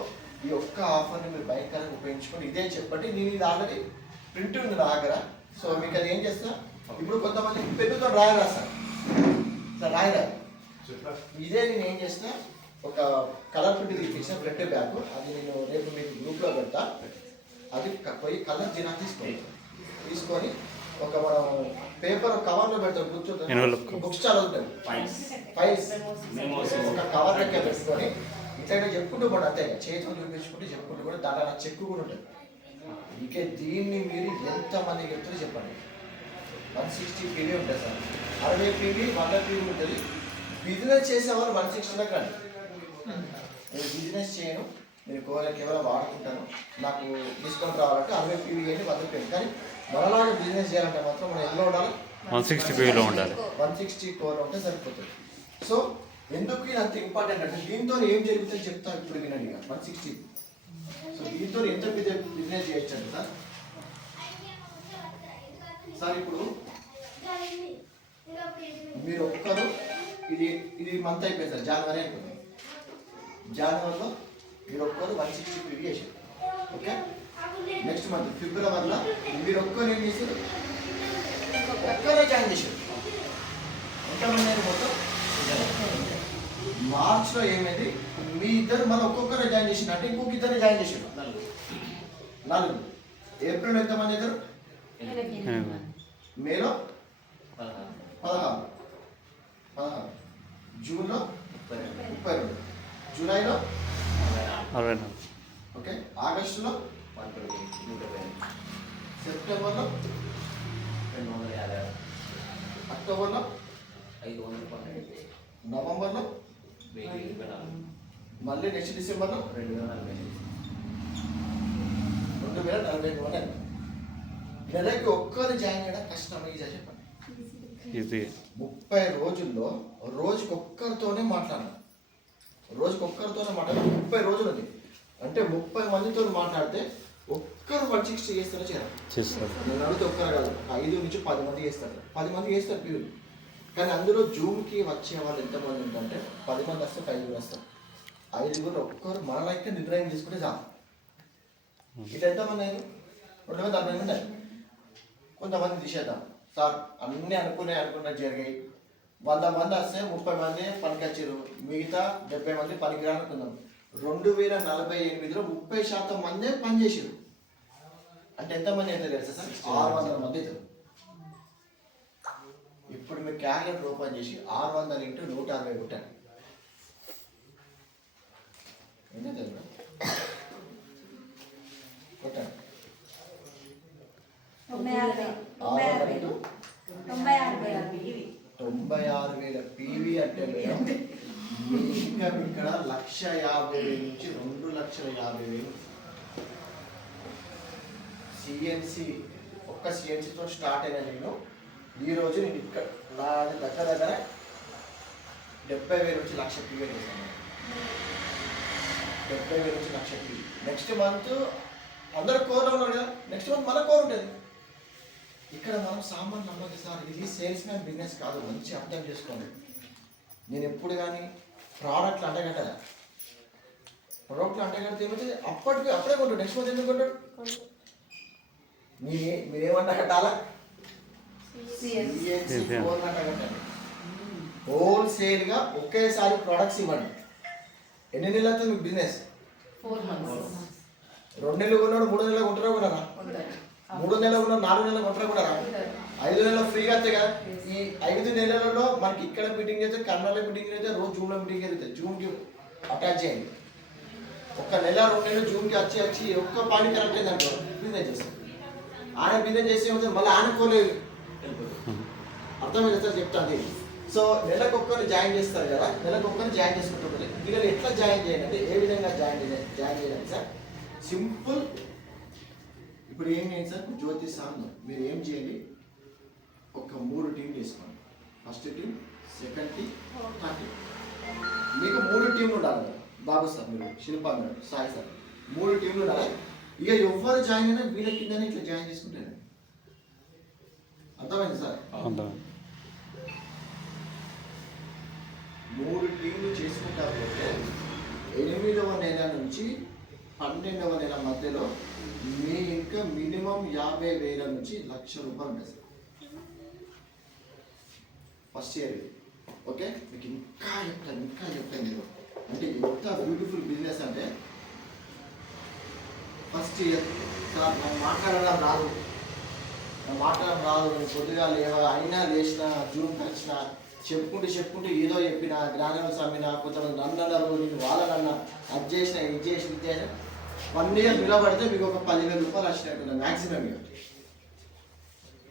ఈ ఒక్క ఆఫర్ని మీరు భయంకరంగా ఉపయోగించుకొని ఇదే చెప్పండి. నేను ఇది ఆల్రెడీ ప్రింట్ ఉంది నా దగ్గర, సో మీకు అది ఏం చేస్తా, ఇప్పుడు కొంతమంది పెన్నుతో రాస్తారు, ఇట్లా రాయరా, ఇదే నేను ఏం చేస్తా, ఒక కలర్ ప్రింట్ తీపించిన ప్రింట్ బ్యాగ్, అది నేను రేపు మీకు గ్రూప్లో పెడతా, అది పోయి కలర్ జిరాక్స్ తీసుకొని ఒక మనం పేపర్ కవర్లో పెడతాం, కూర్చోతాం, బుక్స్ చాలా ఉంటాయి, ఫైల్స్ ఒక కవర్ లెక్క పెట్టుకొని ఇట్లా చెప్పుకుంటూ కూడా అంతే చేతితో చూపించుకుంటూ చెప్పుకుంటూ కూడా దాంట్లో చెక్కు కూడా ఉంటుంది. ఇంకే దీన్ని మీరు ఎంతమందికి చెప్తారో చెప్పండి. 160 పీవీ ఉంటుంది సార్, 60 పీవీ 100 పీవీ ఉంటుంది. బిజినెస్ చేసేవాళ్ళు 160 కండి. నేను బిజినెస్ చేయను, నేను కేవలం వాడుకుంటాను, నాకు డిస్కౌంట్ రావాలంటే 60 పీవీ అని 100 పీవీ. కానీ మనలాగా బిజినెస్ చేయాలంటే మాత్రం మనం ఎలా ఉండాలి, 160 పీవీలో ఉండాలి, 160 కోర్ ఉంటే సరిపోతుంది. సో ఎందుకు ఇది అంత ఇంపార్టెంట్ అంటే దీంతో ఏం జరుగుతుందో చెప్తా, ఇప్పుడు వినండి. 160, సో దీంతో ఎంత బిజినెస్ చేయొచ్చు సార్. సార్ ఇప్పుడు మీరు ఒక్కరు ఇది మంత్ అయిపోయింది సార్, జనవరి అయిపోయింది. జనవరిలో మీరు ఒక్కరు 160 పీవీ చేశారు. ఓకే, నెక్స్ట్ మంత్ ఫిబ్రవరిలో మీరు ఒక్కరు ఏం చేశారు, ఒక్కరే జాయిన్ చేశారు. ఎంతమంది అయినా మొత్తం మార్చ్లో ఏమైంది, మీ ఇద్దరు మళ్ళీ ఒక్కొక్కరే జాయిన్ చేసిన అంటే ఇంకొక ఇద్దరే జాయిన్ చేసారు, 4. ఏప్రిల్ ఎంతమంది ఇద్దరు, మేలో 16, జూన్లో 32, జూలైలో 64, ఓకే, ఆగస్టులో సెప్టెంబర్లో 250, అక్టోబర్లో 500 రూపాయలు, నవంబర్లో 1024, మళ్ళీ నెక్స్ట్ డిసెంబర్లో 2045. 2045 ఉన్నాయి. నెలకి ఒక్కరు జాయిన్ చేయడం కష్టం. ఇది చెప్పండి. ఇది 30 రోజుల్లో రోజుకి ఒక్కరితోనే మాట్లాడాలి. రోజుకి ఒక్కరితోనే మాట్లాడాలి. 30 రోజులు ఉంది అంటే 30 మందితో మాట్లాడితే ఒక్కరు 160 చేస్తారో చేయాలి. చేస్తారు. నేను అడిగితే ఒక్కరు కాదు, 5 నుంచి 10 మంది చేస్తారు. 10 మంది చేస్తారు పీరియడ్. కానీ అందులో జూమ్కి వచ్చే వాళ్ళు ఎంతమంది ఉంటుందంటే 10 మంది వస్తే 5 వస్తారు. 5 ఒక్కరు మన లైక్ నిర్ణయం తీసుకుంటే చాలు. ఇట్లా ఎంతమంది అయ్యారు? 240 మంది అయ్యారు. కొంతమంది తీసేద్దాం సార్, అన్నీ అనుకున్నట్టు జరిగాయి. 100 మంది వస్తే 30 మంది పనికొచ్చారు, మిగతా 70 మంది పనికిరా అనుకుందాం. 2048లో 30% మందే పని చేసారు. అంటే ఎంతమంది అయితే తెలుసా సార్? 600 మంది అవుతారు. ఇప్పుడు మీరు క్యాలెండర్ ఓపెన్ చేసి 600 × 160 కొట్టండి. ఎంత తెలుసు కొట్టండి. 96,000 పీవీ అంటే మేడం మీ ఇన్కమ్ ఇక్కడ 1,50,000 నుంచి 2,50,000. సిఎన్సి ఒక్క సిఎన్సితో స్టార్ట్ అయిన నేను ఈరోజు నేను ఇక్కడ నా దగ్గర 70,000 నుంచి 1,00,000 పీవీ చేశాను. 70,000 నుంచి 1,00,000 పీవీ. నెక్స్ట్ మంత్ అందరు కోర్లో ఉన్నారు కదా, నెక్స్ట్ మంత్ మన కోర్ ఉంటుంది. ఇక్కడ మనం సామాన్లు అమ్మకి సార్, ఇది సేల్స్ మ్యాన్ బిజినెస్ కాదు, మంచి అర్థం చేసుకోండి. నేను ఎప్పుడు కానీ ప్రోడక్ట్లు అంటగట్టాలి. ప్రోడక్ట్లు అంటగడితే ఏమైతే అప్పుడే కొంటాడు, నెక్స్ట్ మంత్ ఎందుకు కొంటాడు? మీరేమన్నా కట్టాలా? అంటగట్టండి. హోల్సేల్గా ఒకేసారి ప్రోడక్ట్స్ ఇవ్వండి. ఎన్ని నెలలు అవుతుంది మీకు బిజినెస్? 4 months. 2 నెలలు కొన్నాడు, 3 నెలలు కొంటారా కొన్నారా? 3 నెలలు కొన్నాడు, 4 నెలలు కొంటారా కొన్నారా? 5 నెలలు ఫ్రీగా వస్తాయి కదా. ఈ 5 నెలలలో మనకి ఇక్కడ మీటింగ్ అయితే, కర్నూలు మీటింగ్ అయితే, రోజు జూమ్లో మీటింగ్ అయితే జూమ్కి అటాచ్ చేయండి. 1 నెల 2 నెలలు జూమ్కి వచ్చి ఒక్క పాయింట్ కరెక్ట్ అయింది అనుకో, బిజినెస్ చేస్తాం. ఆయన బిజినెస్ చేసే ఉంటుంది, మళ్ళీ ఆనుకోలేదు. అర్థమైంది సార్ చెప్తాను. సో నెలకొక్కరు జాయిన్ చేస్తారు కదా, నెలకొక్కరు జాయిన్ చేసుకుంటుంది. వీళ్ళు ఎట్లా జాయిన్ చేయండి అంటే, ఏ విధంగా జాయిన్ చేయాలి సార్? సింపుల్. ఇప్పుడు ఏం చేయండి సార్, జ్యోతి సార్ మీరు ఏం చేయండి, ఒక 3 టీం చేసుకోండి. First team, second team, third team. మీకు 3 టీంలు ఉండాలి కదా. బాబు సార్, మీరు శిల్పా మేడం, సాయి సార్, 3 టీంలు ఉండాలి. ఇక ఎవరు జాయిన్ అయినా వీళ్ళ కిందనే ఇట్లా జాయిన్ చేసుకుంటారు. అర్థమైంది సార్? 3 టీంలు చేసుకుంటా పోతే 8వ నెల నుంచి 12వ నెల మధ్యలో మీ ఇంకా మినిమం 50,000 నుంచి 1,00,000 రూపాయలు ఉంటుంది సార్. ఫస్ట్ ఇయర్ ఇది. ఓకే, మీకు ఇంకా చెప్తాను మీరు. అంటే ఎంత బ్యూటిఫుల్ బిజినెస్ అంటే, ఫస్ట్ ఇయర్ సార్ నాకు మాట్లాడడం రాదు, నేను కొద్దిగా అయినా లేచిన, జూమ్ వచ్చిన, చెప్పుకుంటూ ఏదో చెప్పిన, గ్రానల్స్ అమ్మిన, కొంతమంది నన్ను అన్నారు, నేను వాళ్ళనన్నా, అది చేసిన, ఇది చేసిన 1 ఇయర్ నిలబడితే మీకు ఒక 10,000 రూపాయలు వచ్చినట్టు మ్యాక్సిమం.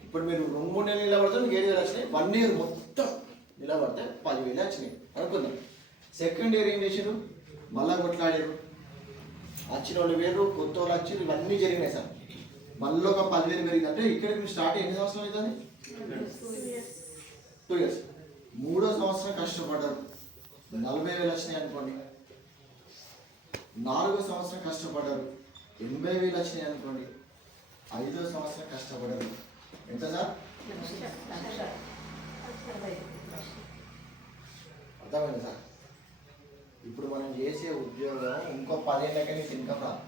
ఇప్పుడు మీరు 2-3 నెలలు నిలబడితే మీకు 7,000 వచ్చినాయి. 1 ఇయర్ మొత్తం నిలబడితే 10,000 వచ్చినాయి అనుకుందాం. సెకండ్ ఇయర్ ఏం చేశారు, మళ్ళా కొట్లాడారు, వచ్చిన వాళ్ళు వేరు, కొత్త వాళ్ళు వచ్చారు, ఇవన్నీ జరిగినాయి సార్. మళ్ళీ ఒక 10,000 పెరిగింది. అంటే ఇక్కడ మీరు స్టార్ట్ ఎన్ని సంవత్సరాలు అవుతుంది? 2 ఇయర్స్. 3వ సంవత్సరం కష్టపడ్డారు, 40,000 వచ్చినాయి అనుకోండి. 4వ సంవత్సరం కష్టపడ్డారు, 80,000 వచ్చినాయి అనుకోండి. 5వ సంవత్సరం కష్టపడ్డారు, ఎంత సార్? అర్థమైంది సార్? ఇప్పుడు మనం చేసే ఉద్యోగం ఇంకో 10 ఏళ్ళకే నీకు ఇన్కమ్ రాదు.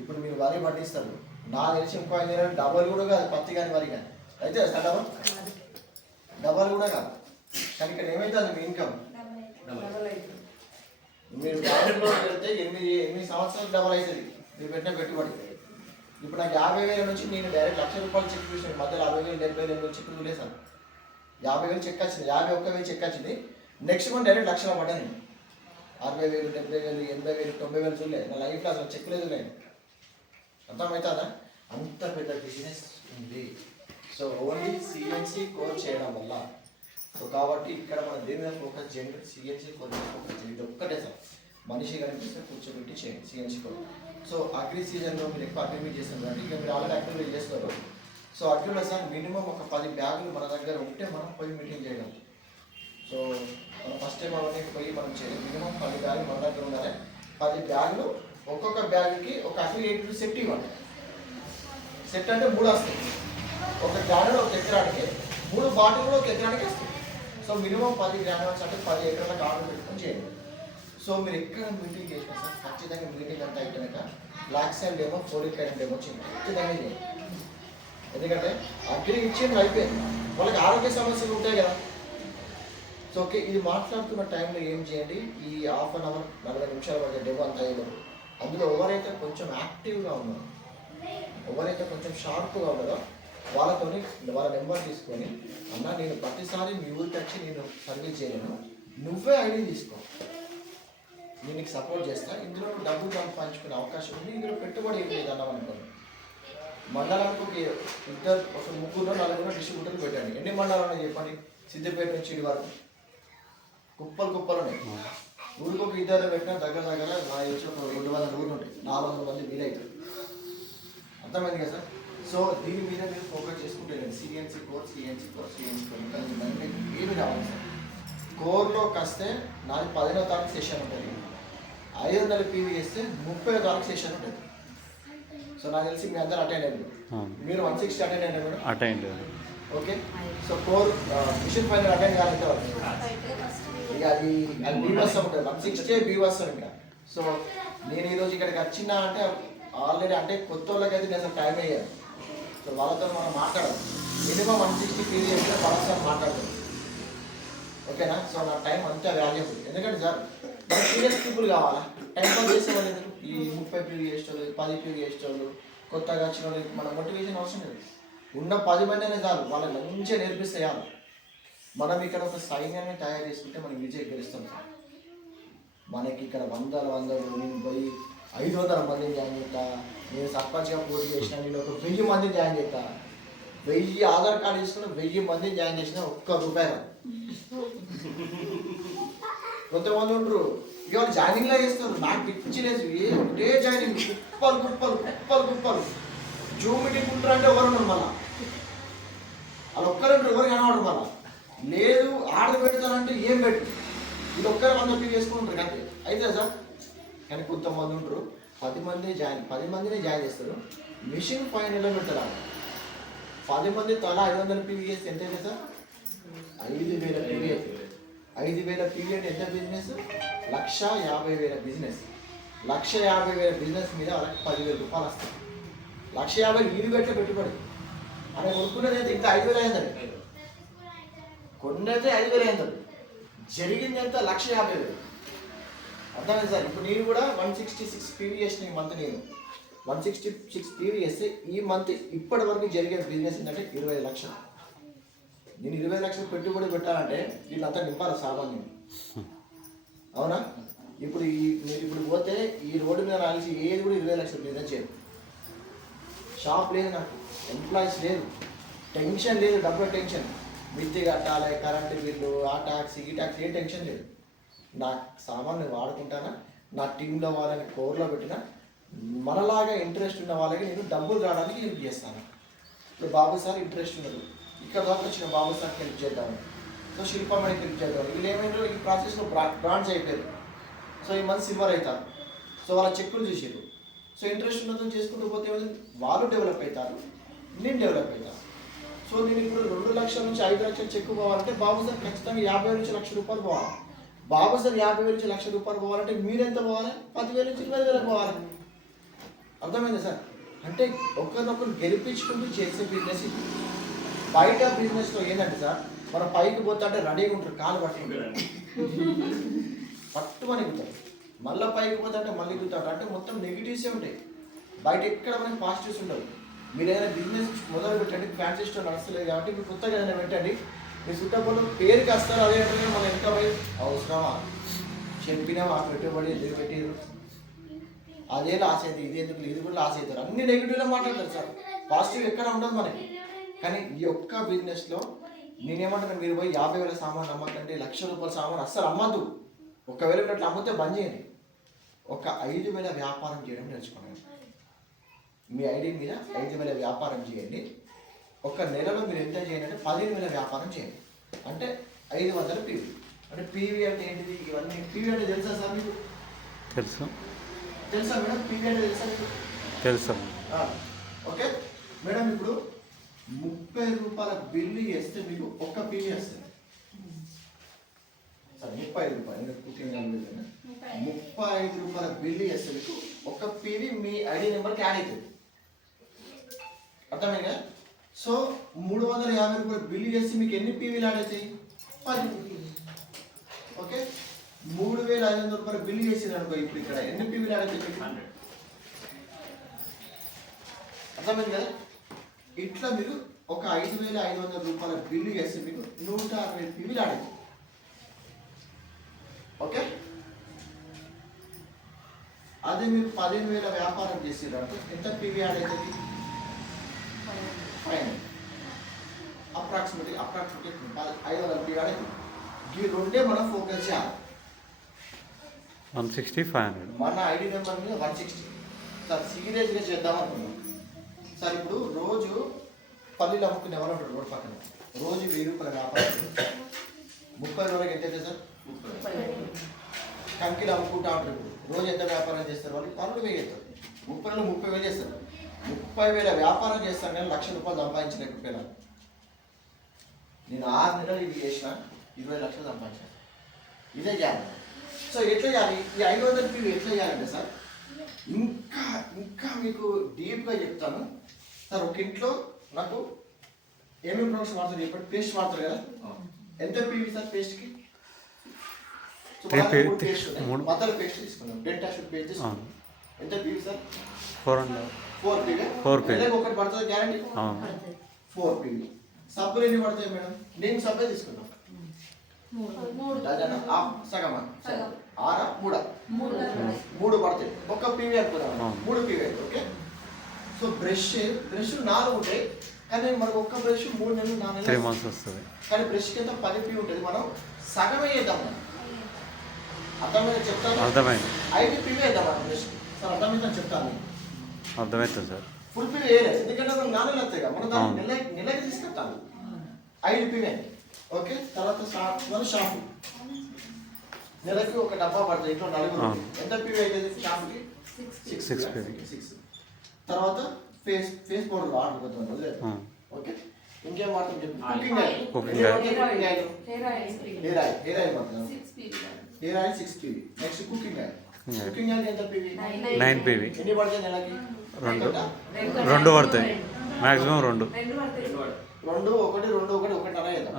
ఇప్పుడు మీరు వరి పట్టిస్తారు, నాకు తెలిసి ఇంకో 5 ఏళ్ళు డబల్ కూడా కాదు, పత్తి కానీ వరి కానీ అయితే సార్ డబల్ కూడా కాదు. కానీ ఇక్కడ ఏమైతుంది మీ ఇన్కమ్? మీరు బ్యాంకులో వెళ్తే 8 సంవత్సరాలు డబల్ అవుతుంది మీరు పెట్టిన పెట్టుబడి. ఇప్పుడు నాకు 50,000 నుంచి నేను డైరెక్ట్ 1,00,000 రూపాయలు చెక్ చూసాను. మధ్యలో 60,000, 70,000 చెక్కులు లేదు సార్. 50,000 చెక్ వచ్చింది, 51,000 చెక్ వచ్చింది. నెక్స్ట్ మంత్ డైరెక్ట్ 1,00,000 పడ్డాను. 60,000, 70,000, 80,000, 90,000 చూడలేదు నా లైఫ్లో. అసలు చెక్ లేదు నేను. అర్థమవుతుందా? అంత పెద్ద బిజినెస్ ఉంది. సో ఓన్లీ సిఎన్సి కోర్ చేయడం వల్ల. సో కాబట్టి ఇక్కడ మనం దేని మీద ఫోకస్ చేయండి, సిఎన్సి కోర్ మీద ఫోకస్ చేయండి. ఇది ఒక్కటే సార్, మనిషి కనిపిస్తే కూర్చోబెట్టి చేయండి సిఎన్సి కోర్. సో అగ్రి సీజన్లో మీరు ఎక్కువ అగ్రిమెంట్ చేస్తారు కాబట్టి ఇక మీరు ఆల్రెడీ అగ్రిమెంట్ చేస్తారు. సో అగ్రిలో సార్ మినిమం ఒక 10 బ్యాగులు మన దగ్గర ఉంటే మనం పోయి మీటింగ్ చేయగలం. సో మనం ఫస్ట్ టైం అవన్నీ పోయి మనం చేయాలి. మినిమం 10 బ్యాగులు మన దగ్గర ఉండాలి. 10 బ్యాగులు, ఒక్కొక్క బ్యాగ్కి ఒక అఫిలియేటెడ్ సెట్ ఇవ్వాలి. సెట్ అంటే 3 వస్తాయి. ఒక గ్రానులు ఒక ఎకరానికి, 3 బాటిల్ ఒక ఎకరానికి వస్తాయి. సో మినిమం 10 గ్రానుల్స్ అంటే 10 ఎకరాలకు ఆర్డర్ పెట్టుకొని చేయండి. సో మీరు ఎక్కడ మీటింగ్ చేసినా సార్ ఖచ్చితంగా మీటింగ్ అంతా అయిపోయాక బ్లాక్ సైడ్ డేమో, ఫోలిక్ కరెంట్ డేమో వచ్చింది ఖచ్చితంగా చేయండి. ఎందుకంటే అగ్రి ఇచ్చింది అయిపోయింది, వాళ్ళకి ఆరోగ్య సమస్యలు ఉంటాయి కదా. సో ఓకే, ఇది మాట్లాడుతున్న టైంలో ఏం చేయండి, ఈ హాఫ్ అన్ అవర్ 40 నిమిషాల వరకు డెమో అంతా అయ్యేది. అందులో ఎవరైతే కొంచెం యాక్టివ్గా ఉన్నారో, ఎవరైతే కొంచెం షార్ప్గా ఉన్నారో వాళ్ళతోని వాళ్ళ నెంబర్ తీసుకొని, అన్న నేను ప్రతిసారి మీ ఊరికి వచ్చి నేను సర్వీస్ చేయలేను, నువ్వే ఐడి తీసుకో, నేను నీకు సపోర్ట్ చేస్తా, ఇందులో డబ్బులు సంపాదించుకునే అవకాశం ఉంది, ఇందులో పెట్టుబడి ఏం లేదు అన్నాం అనుకోండి. మండలానికి ఒక 3-4 డిస్ట్రిబ్యూటర్లు పెట్టండి. ఎన్ని మండలాలు చెప్పండి? సిద్దిపేట నుంచి ఇటు వరకు కుప్పలు ఉన్నాయి. ఊరికి ఒక 2 పెట్టినా దగ్గర నా వచ్చి ఒక 200 ఊళ్ళు ఉంటాయి, 400 మంది వీలవుతారు. అర్థమైంది కదా సార్? సో దీని మీద మీరు ఫోకస్ చేసుకుంటే సిఎన్సి కోర్ ఏమి రావాలి సార్. కోర్లోకి వస్తే నాది 10వ తారీఖు సెషన్ ఉంటుంది, 500 పీవీ వేస్తే 30వ తారీఖు సెషన్ ఉంటుంది. సో నాకు తెలిసి మీ అందరూ అటెండ్ అయ్యారు, మీరు 160 అటెండ్ అయ్యారు madam? Attend. Okay, so core mission final attend కాలంటే ఇక అది బీవస్ ఉంటుంది, 160 బీవస్ ఇంకా. సో నేను ఈరోజు ఇక్కడికి వచ్చినా అంటే ఆల్రెడీ అంటే కొత్త వాళ్ళకి అయితే నేను అసలు టైం అయ్యాను. సో వాళ్ళతో మనం మాట్లాడాలి, మినిమం 160 పీవీ అయితే పరస్పరం మాట్లాడతాం. ఓకేనా? సో నా టైం అంతా వాల్యుబుల్. ఎందుకంటే సార్ మనకు సీరియస్ పీపుల్ కావాలా, టైం పాస్ చేసేవాళ్ళు ఎందుకు? ఈ 30 పీవీ చేసేవాళ్ళు, 10 పీవీ చేసేవాళ్ళు, కొత్తగా వచ్చిన వాళ్ళు మన మోటివేషన్ అవసరం లేదు. ఉన్న 10 మంది అనే చాలు, వాళ్ళకి మంచిగా నేర్పిస్తే చాలు. మనం ఇక్కడ ఒక సైన్యాన్ని తయారు చేసుకుంటే మనం విజయం గెలుస్తాం సార్. మనకి ఇక్కడ వందలు నేను పోయి 500 మందిని జాయిన్ చేస్తా, నేను సర్పంచ్గా పోటీ చేసిన నేను ఒక 1000 మందిని జాయిన్ చేస్తా, 1000 ఆధార్ కార్డు తీసుకుని 1000 మందిని జాయిన్ చేసిన ₹1 రాదు. కొంతమంది ఉంటారు ఇవాళ జాయినింగ్లో చేస్తారు, నాకు పిచ్చి లేదు, ఒకటే జాయినింగ్ కుప్పలు జూమ్ మీటింగ్ ఉంటారు అంటే ఎవరు ఉన్నారు మళ్ళా, వాళ్ళు ఒక్కరు ఎవరు కనబడరు మళ్ళా. లేదు ఆర్డర్ పెడతారంటే ఏం పెట్టు, ఇది ఒక్కరు 100 పీవీ చేసుకుంటారు అంతే అయితే సార్. కానీ కొంతమంది ఉంటారు 10 మందినే జాయిన్ చేస్తారు, మిషన్ ఫైనల్లో పెడతారు. 10 మంది తలా 500 పీవీ చేస్తే ఎంత అయితే సార్? 5000 పీవీ అవుతుంది. 5000 పీవీ అంటే ఎంత బిజినెస్? 1,50,000 బిజినెస్. 1,50,000 బిజినెస్ మీద వాళ్ళకి ₹10,000 వస్తాయి. 1,50,000 వీలు పెట్టే పెట్టుబడి అని కొనుక్కునేది అయితే ఇంకా 5,000 అయిందండి, కొన్నైతే 5,000 అయిందండి, జరిగింది ఎంత? 1,50,000. అర్థమైంది సార్. ఇప్పుడు నేను కూడా 166 పీవీ చేసిన ఈ మంత్, నేను 166 పీవీ చేస్తే ఈ మంత్ ఇప్పటి వరకు జరిగే బిజినెస్ ఏంటంటే 25 లక్షలు. నేను 20 లక్షలు పెట్టుబడి పెట్టాలంటే వీళ్ళంతా నింపాలి సామాన్యం, అవునా? ఇప్పుడు మీరు ఇప్పుడు పోతే ఈ రోడ్డు మీద రాల్సి ఏది కూడా 20 లక్షలు బిజినెస్ చేయదు. షాప్ లేదు, నాకు ఎంప్లాయీస్ లేదు, టెన్షన్ లేదు, డబ్బుల టెన్షన్, మిత్తి కట్టాలి, కరెంటు బిల్లు, ఆ ట్యాక్స్ ఈ ట్యాక్స్, ఏ టెన్షన్ లేదు. నా సామాన్ నేను వాడుకుంటానా, నా టీంలో వాళ్ళని కోర్లో పెట్టినా, మనలాగా ఇంట్రెస్ట్ ఉన్న వాళ్ళకి నేను డబ్బులు రావడానికి హెల్ప్ చేస్తాను. ఇప్పుడు బాబు సార్ ఇంట్రెస్ట్ ఉన్నది, ఇక్కడ దాకా వచ్చిన బాబు సార్కి హెల్ప్ చేద్దాము, సో శిల్పమ్మకి హెల్ప్ చేద్దాం. వీళ్ళు ఏమైనా ఈ ప్రాసెస్లో బ్రాండ్స్ అయిపోయారు. సో ఈ మంత్ సిల్వర్ అవుతారు, సో వాళ్ళ చెక్కులు చూసారు. సో ఇంట్రెస్ట్ ఉన్నదని చేసుకుంటూ పోతే వాళ్ళు డెవలప్ అవుతారు, నేను డెవలప్ అవుతాను. సో నేను ఇప్పుడు 2 లక్షల నుంచి 5 లక్షలు చెక్కు పోవాలంటే బాబు సార్ ఖచ్చితంగా 50,000 నుంచి ₹1,00,000 పోవాలి. బాబు సార్ 50,000 నుంచి ₹1,00,000 పోవాలంటే మీరెంత పోవాలి? 10,000 నుంచి 20,000 పోవాలి. అర్థమైంది సార్? అంటే ఒకరినొకరు గెలిపించుకుంటూ చేసే బిజినెస్ ఇది. బయట బిజినెస్లో ఏంటంటే సార్, మనం పైకి పోతా అంటే రెడీగా ఉంటారు, కాలు పట్టుమని ఎక్కుతారు, మళ్ళీ పైకి పోతా అంటే మళ్ళీ ఎక్కుతారు, అంటే మొత్తం నెగిటివ్సే ఉంటాయి. బయట ఎక్కడ మనకి పాజిటివ్స్ ఉండవు. మీరు ఏదైనా బిజినెస్ మొదలు పెట్టండి, ఫ్యాన్సీ స్టోర్ నడుస్తలేదు కాబట్టి మీరు కొత్తగా ఏదైనా పెట్టండి, మీ చుట్టపళ్ళు పేరుకి వస్తారు, అదే అంటే మనం ఎంత పోయి అవసరమా చెప్పినా మా పెట్టుబడి ఎందుకు పెట్టారు అదే లాస్ అయింది, ఇది ఎందుకు, ఇది కూడా లాస్ అవుతారు, అన్ని నెగిటివ్లో మాట్లాడతారు సార్. పాజిటివ్ ఎక్కడ ఉండదు మనకి. కానీ ఈ ఒక్క బిజినెస్లో నేనేమంటాను, మీరు పోయి 50,000 సామాన్ అమ్మకంటే ₹1,00,000 సామాన్ అస్సలు అమ్మద్దు. ఒకవేళ మీరు అట్లా అమ్మితే బంద్ చేయండి. ఒక 5,000 వ్యాపారం చేయడం నేర్చుకోండి. మీ ఐడి మీద 5,000 వ్యాపారం చేయండి. ఒక నెలలో మీరు ఎంత చేయండి అంటే 15,000 వ్యాపారం చేయండి. అంటే 500 పీవీ. అంటే పీవీ అంటే ఏంటిది, ఇవన్నీ పీవీ అంటే తెలుసా సార్ మీకు? తెలుసు. తెలుసా మేడం? పీవీ అంటే తెలుసా మీకు? తెలుసు. ఓకే మేడం, ఇప్పుడు ₹30 బిల్లు వేస్తే మీకు ఒక్క పీవీ వస్తుంది సార్. ₹35 ₹35 బిల్లు వేస్తే మీకు ఒక్క పీవీ మీ ఐడి నెంబర్కి యాడ్ అవుతుంది. అర్థమైందా? సో ₹350 బిల్లు చేసి మీకు ఎన్ని పీవీలు యాడ్ అవుతాయి? 10. ఓకే, ₹3,500 బిల్లు చేసింది అనుకో, ఇప్పుడు ఇక్కడ ఎన్ని పీవీలు యాడ్ అవుతాయి? 100. అర్థమైంది కదా? ఇట్లా మీరు ఒక ₹5,500 బిల్లు చేస్తే మీకు 160 పీవీలు యాడ్ అవుతాయి. ఓకే, అదే మీరు 15,000 వ్యాపారం చేసేటప్పుడు ఎంత పీవీ యాడ్ అవుతుంది? 500. అప్రాక్సిమేట్లీ 500 పీవీ యాడ్ అవుతుంది. ఈ రెండే మనం ఫోకస్ చేయాలి. 160, 500. మన ఐడి నెంబర్ మీద 160. సార్ సీరియస్గా చేద్దాం అనుకున్నాం సార్. ఇప్పుడు రోజు పల్లీలు అమ్ముకునే వాళ్ళు ఉంటారు రోడ్ పక్కన, రోజు ₹1000 వ్యాపారం. 30 రోజులకి ఎంత అవుతుంది సార్? 30. కంకిలు అమ్ముకుంటా ఉంటారు. ఇప్పుడు రోజు ఎంత వ్యాపారం చేస్తారు వాళ్ళు? 12,000 చేస్తారు. 30లో 30,000 చేస్తారు. 30,000 వ్యాపారం చేస్తాను కానీ ₹1,00,000 సంపాదించలేకపోయినా. నేను 6 నెలలు ఇది చేసిన 20 లక్షలు సంపాదించాను. ఇదే చేయాలి. సో ఎట్లా చేయాలి? ఈ 500 పీవీ ఎట్లా చేయాలంటే సార్, ఇంకా ఇంకా మీకు డీప్గా చెప్తాను సార్. ఒక ఇంట్లో నాకు ఏమేమి ప్రొడక్ట్స్ వాడతారు చెప్పండి. పేస్ట్ వాడతారు కదా, ఎంత పీవీ సార్ పేస్ట్కి? మద్దల పేస్ట్ తీసుకున్నాం, డెంటాషూట్ పేస్ట్ తీసుకున్నాం. ఎంత పీవీ సార్? 4 పీవీ. ఒకటి పడుతుంది గ్యారంటీ. 4 పీవీ. సబ్బులు ఎన్ని పడతాయి మేడం? నేను సబ్బే తీసుకున్నాం. సగమా? 6, 3 పడతాయి. ఒక్క పీవీ అనుకున్నాం, 3 పీవీ అయితే ఓకే. సో బ్రష్ 4 ఉంటాయి కానీ మనకు ఒక్క బ్రష్ 3 నెలలు 4 నెలలు 3 months వస్తుంది. కానీ బ్రష్కి ఎంత 10 పీవీ ఉంటుంది. మనం సగమే వేద్దాం. అర్థమైంది చెప్తాను. అర్థమైంది. 5 పీవీ వేద్దాం మనం బ్రష్కి సార్. అర్థమైందని చెప్తాను. అర్థమవుతుంది సార్. ఫుల్ పీవీ వేయలేదు ఎందుకంటే మనం 4 నెలలు వస్తాయి కదా, మనం దాన్ని నెలకి తీసుకెళ్తాను. 5 పీవీ ఓకే. తర్వాత షాంపూ నెలకి ఒక డబ్బా పడుతుంది. ఇంట్లో 4 ఎంత పీవీ అవుతుంది షాంపూకి? 6 పీవీ. తర్వాత ఫేస్ పౌడర్ వాటర్ కొంతమంది ఓకే. ఇంకేం వాడతాం చెప్పి? Cooking oil. హెయిర్ ఆయిల్ వాడతాం. Hair oil 6 PV. Next cooking oil. Cooking oil ఎంత పీవీ? 9 పీవీ. ఎన్ని పడతాయి నెలకి? 2 పడతాయి మ్యాక్సిమం. 2 1 1 వేద్దాం.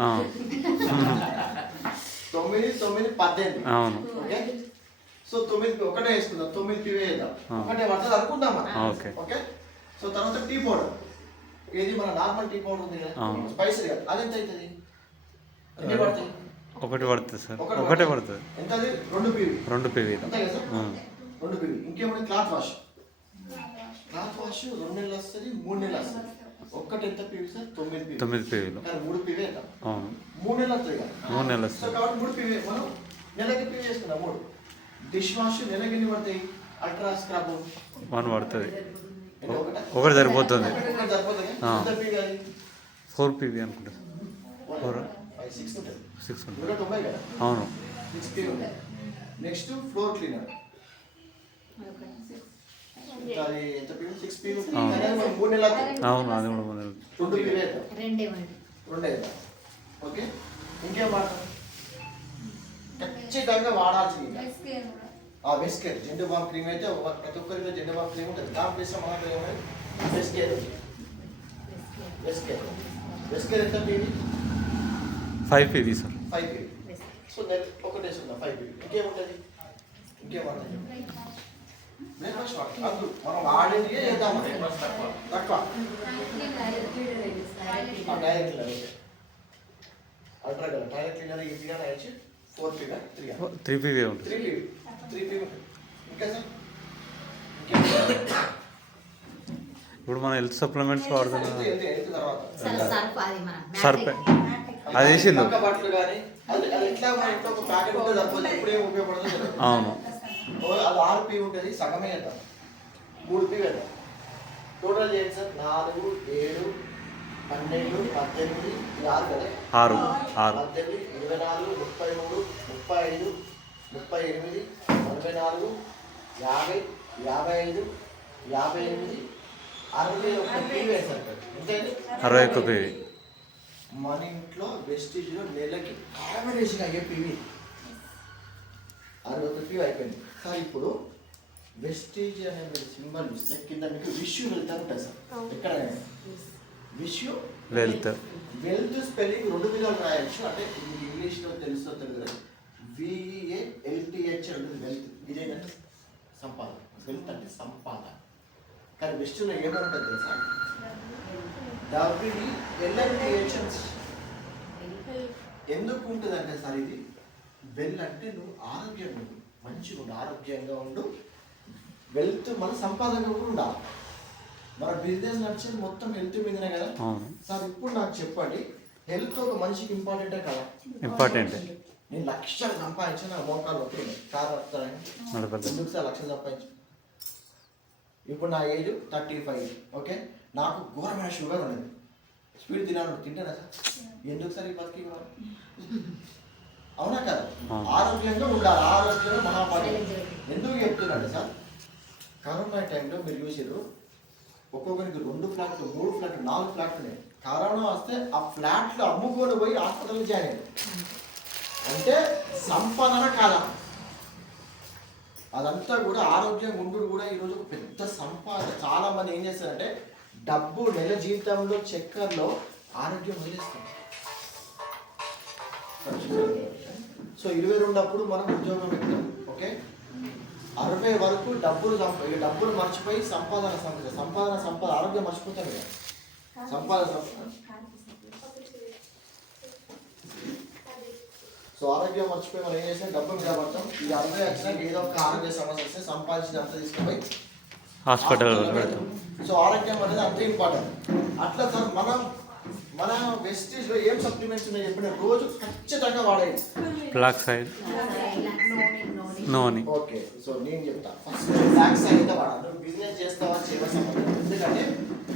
9 9 18. అవును. ఓకే. సో 9 ఒకటే వేసుకుందాం. 9 పీవీ వేద్దాం. ఒకటే పడుతుంది అనుకుందాం మనం. ఓకే. సో తర్వాత టీ పౌడర్, ఏది మన నార్మల్ టీ పౌడర్ ఉంది కదా, స్పైసీ కదా, అది ఎంత అవుతుంది? ఎన్ని పడతాయి? 1 పడుతుంది సార్. 1 పడుతుంది. ఎంత అది? 2 పీవీ. 2 పీవీ అంతే కదా సార్? 2 పీవీ. ఇంకేమైనా క్లాత్ వాష్ 2 నెలలు వస్తుంది, 3 నెలలు వస్తుంది. ఒక్కటి ఎంత పీవీ సార్? 9 పీవీ. 9 పీవీలు. కానీ 3 పీవీ వేద్దాం. అవును. 3 నెలలు వస్తాయి కదా. 3 నెలలు సో వస్తుంది. కాబట్టి 3 పీవీ మనం నెలకి పీవీ వేసుకున్నాం. 3 డిష్ వాష్ నెలకి ఎన్ని పడతాయి? అల్ట్రా స్క్రబ్ 1 పడుతుంది. ఒకటి సరిపోతుంది. సరిపోతుంది. ఎంత పీవీ అది? 4 పీవీ అనుకుంటా. 6 ఉంటుంది. 6 ఉంటుంది. 190 కదా. అవును. 6 పీవీ ఉంటుంది. నెక్స్ట్ ఫ్లోర్ క్లీనర్, అది ఎంత పీవీ? 6 పీవీ. 3 నెలలు. అవును, అది కూడా 3 నెలలు. 2 పీవీ వేద్దాం. 2 వేద్దాం. ఓకే. ఇంకేం వాడతాం? ఖచ్చితంగా వాడాల్సింది వెస్కేర్ జెండు బామ్ క్రీమ్ అయితే ప్రతి ఒక్కరిలో జెండు బామ్ క్రీమ్ ఉంటుంది. దాని ప్లేస్లో మనకు ఏమైనా వెస్కేర్ ఎంత PV? 5 PV sir. 5 PV. So ఒకటి వేసుకుందాం 5 పీవీ. ఇంకేముంటుంది? ఇంకేమంటుంది? బ్రేక్ఫాస్ట్ వాటర్ అద్దు, మనం వాడేది చేద్దాం తక్కువ. డైరెక్ట్ క్లీనర్ అల్ట్రా కదా. డైరెక్ట్ క్లీనర్ ఈజీగా రాయొచ్చు. 4 పీవీ 3 3 పీవీ ఉంటుంది. 3 పీవీ. ఇంకా సార్ ఇప్పుడు మనం హెల్త్ సప్లిమెంట్స్ వాడుతున్నాం. సర్ఫ్ అది మన సర్ఫ్ అది వేసిండు. పక్క బట్టలు కానీ అది అది ఎట్లా మన ఇంట్లో ఒక ప్యాకెట్ ఉంటే తప్పదు, ఎప్పుడు ఏం ఉపయోగపడదో తెలియదు. అవును. అది 6 ఉంటుంది, సగమే కదా 3 కదా. టోటల్ చేయండి సార్. 4, 7, 12, 18, ఇది 6 కదా. 6 18, 24, 33, 35, 38, 44, 50, 55, 58, 61 PV వేశారు సార్. ఎంతండి? 61 PV. మన ఇంట్లో వెస్టీజ్లో నెలకి యావరేజ్గా అయ్యే PV 61 PV అయిపోయింది సార్. ఇప్పుడు వెస్టీజ్ అనే మీరు సింబల్ చూస్తే కింద మీకు విష్యూ వెల్త్ అని ఉంటుంది సార్. ఎక్కడ విష్యూ వెల్త్ స్పెల్లింగ్ 2 విధాలు రాయొచ్చు. అంటే మీకు ఇంగ్లీష్లో తెలుసో తెలియదు. VEALTH అంటే వెల్త్. ఇదేంటంటే సంపాదన. వెల్త్ అంటే సంపాదన. కానీ వెస్టీజ్లో ఏమంటుంది తెలుసా? WELTH. ఎందుకు ఉంటుంది అంటే సార్ ఇది వెల్ అంటే నువ్వు ఆరోగ్యంగా ఉండు, మంచిగా ఉండు, ఆరోగ్యంగా ఉండు. వెల్త్ మన సంపాదన కూడా ఉండాలి. మన బిజినెస్ నడిచేది మొత్తం హెల్త్ మీదనే కదా సార్. ఇప్పుడు నాకు చెప్పండి, హెల్త్ ఒక మనిషికి ఇంపార్టెంటే కదా? ఇంపార్టెంట్. నేను లక్షలు సంపాదించి నా మోకాలు వస్తున్నాయి, కారు వస్తానని ఎందుకు సార్ లక్షలు సంపాదించు? ఇప్పుడు నా ఏజ్ 35. ఓకే, నాకు ఘోరమైన షుగర్ ఉన్నది. స్వీట్ తింటానా సార్? ఎందుకు సార్ ఈ బతికి? అవునా కదా? ఆరోగ్యంగా ఉండాలి. ఆరోగ్యంగా మహాపాఠం. ఎందుకు చెప్తున్నాడు సార్? కరోనా టైంలో మీరు చూసారు, ఒక్కొక్కరికి 2 ఫ్లాట్లు, 3 ఫ్లాట్లు, 4 ఫ్లాట్లు ఉన్నాయి. కరోనా వస్తే ఆ ఫ్లాట్లు అమ్ముకొని పోయి హాస్పిటల్లో జాయిన్ అయ్యారు. అంటే సంపాదన కాదా? అదంతా కూడా ఆరోగ్యంగా ఉండు కూడా ఈరోజు ఒక పెద్ద సంపాదన. చాలా మంది ఏం చేస్తారంటే డబ్బు నెల జీవితంలో చక్కర్లో ఆరోగ్యం వదిలేస్తాం. సో 22 అప్పుడు మనం ఉద్యోగం పెట్టాం. ఓకే, 60 వరకు డబ్బులు మర్చిపోయి సంపాదన ఆరోగ్యం మర్చిపోతాం కదా. సంపాదన సో ఆరోగ్యం మర్చిపోయి మనం ఏం చేస్తాం, డబ్బు మీద పడతాం. ఈ 60 వచ్చినాక ఏదో ఒక ఆరోగ్య సమస్య వస్తే సంపాదించినంత తీసుకుపోయి హాస్పిటల్. సో ఆరోగ్యం అనేది అంతే ఇంపార్టెంట్. అట్లా సార్ మన వెస్టీజ్లో ఏం సప్లిమెంట్స్ ఉన్నాయి చెప్పిన రోజు ఖచ్చితంగా వాడేది. ఫ్లాక్సైడ్, నోని. ఓకే, సో నేను చెప్తా. ఫస్ట్ ఫ్లాక్సైడ్ అయితే వాడాలి. నువ్వు బిజినెస్ చేస్తావా చేయవలసిన సంబంధం. ఎందుకంటే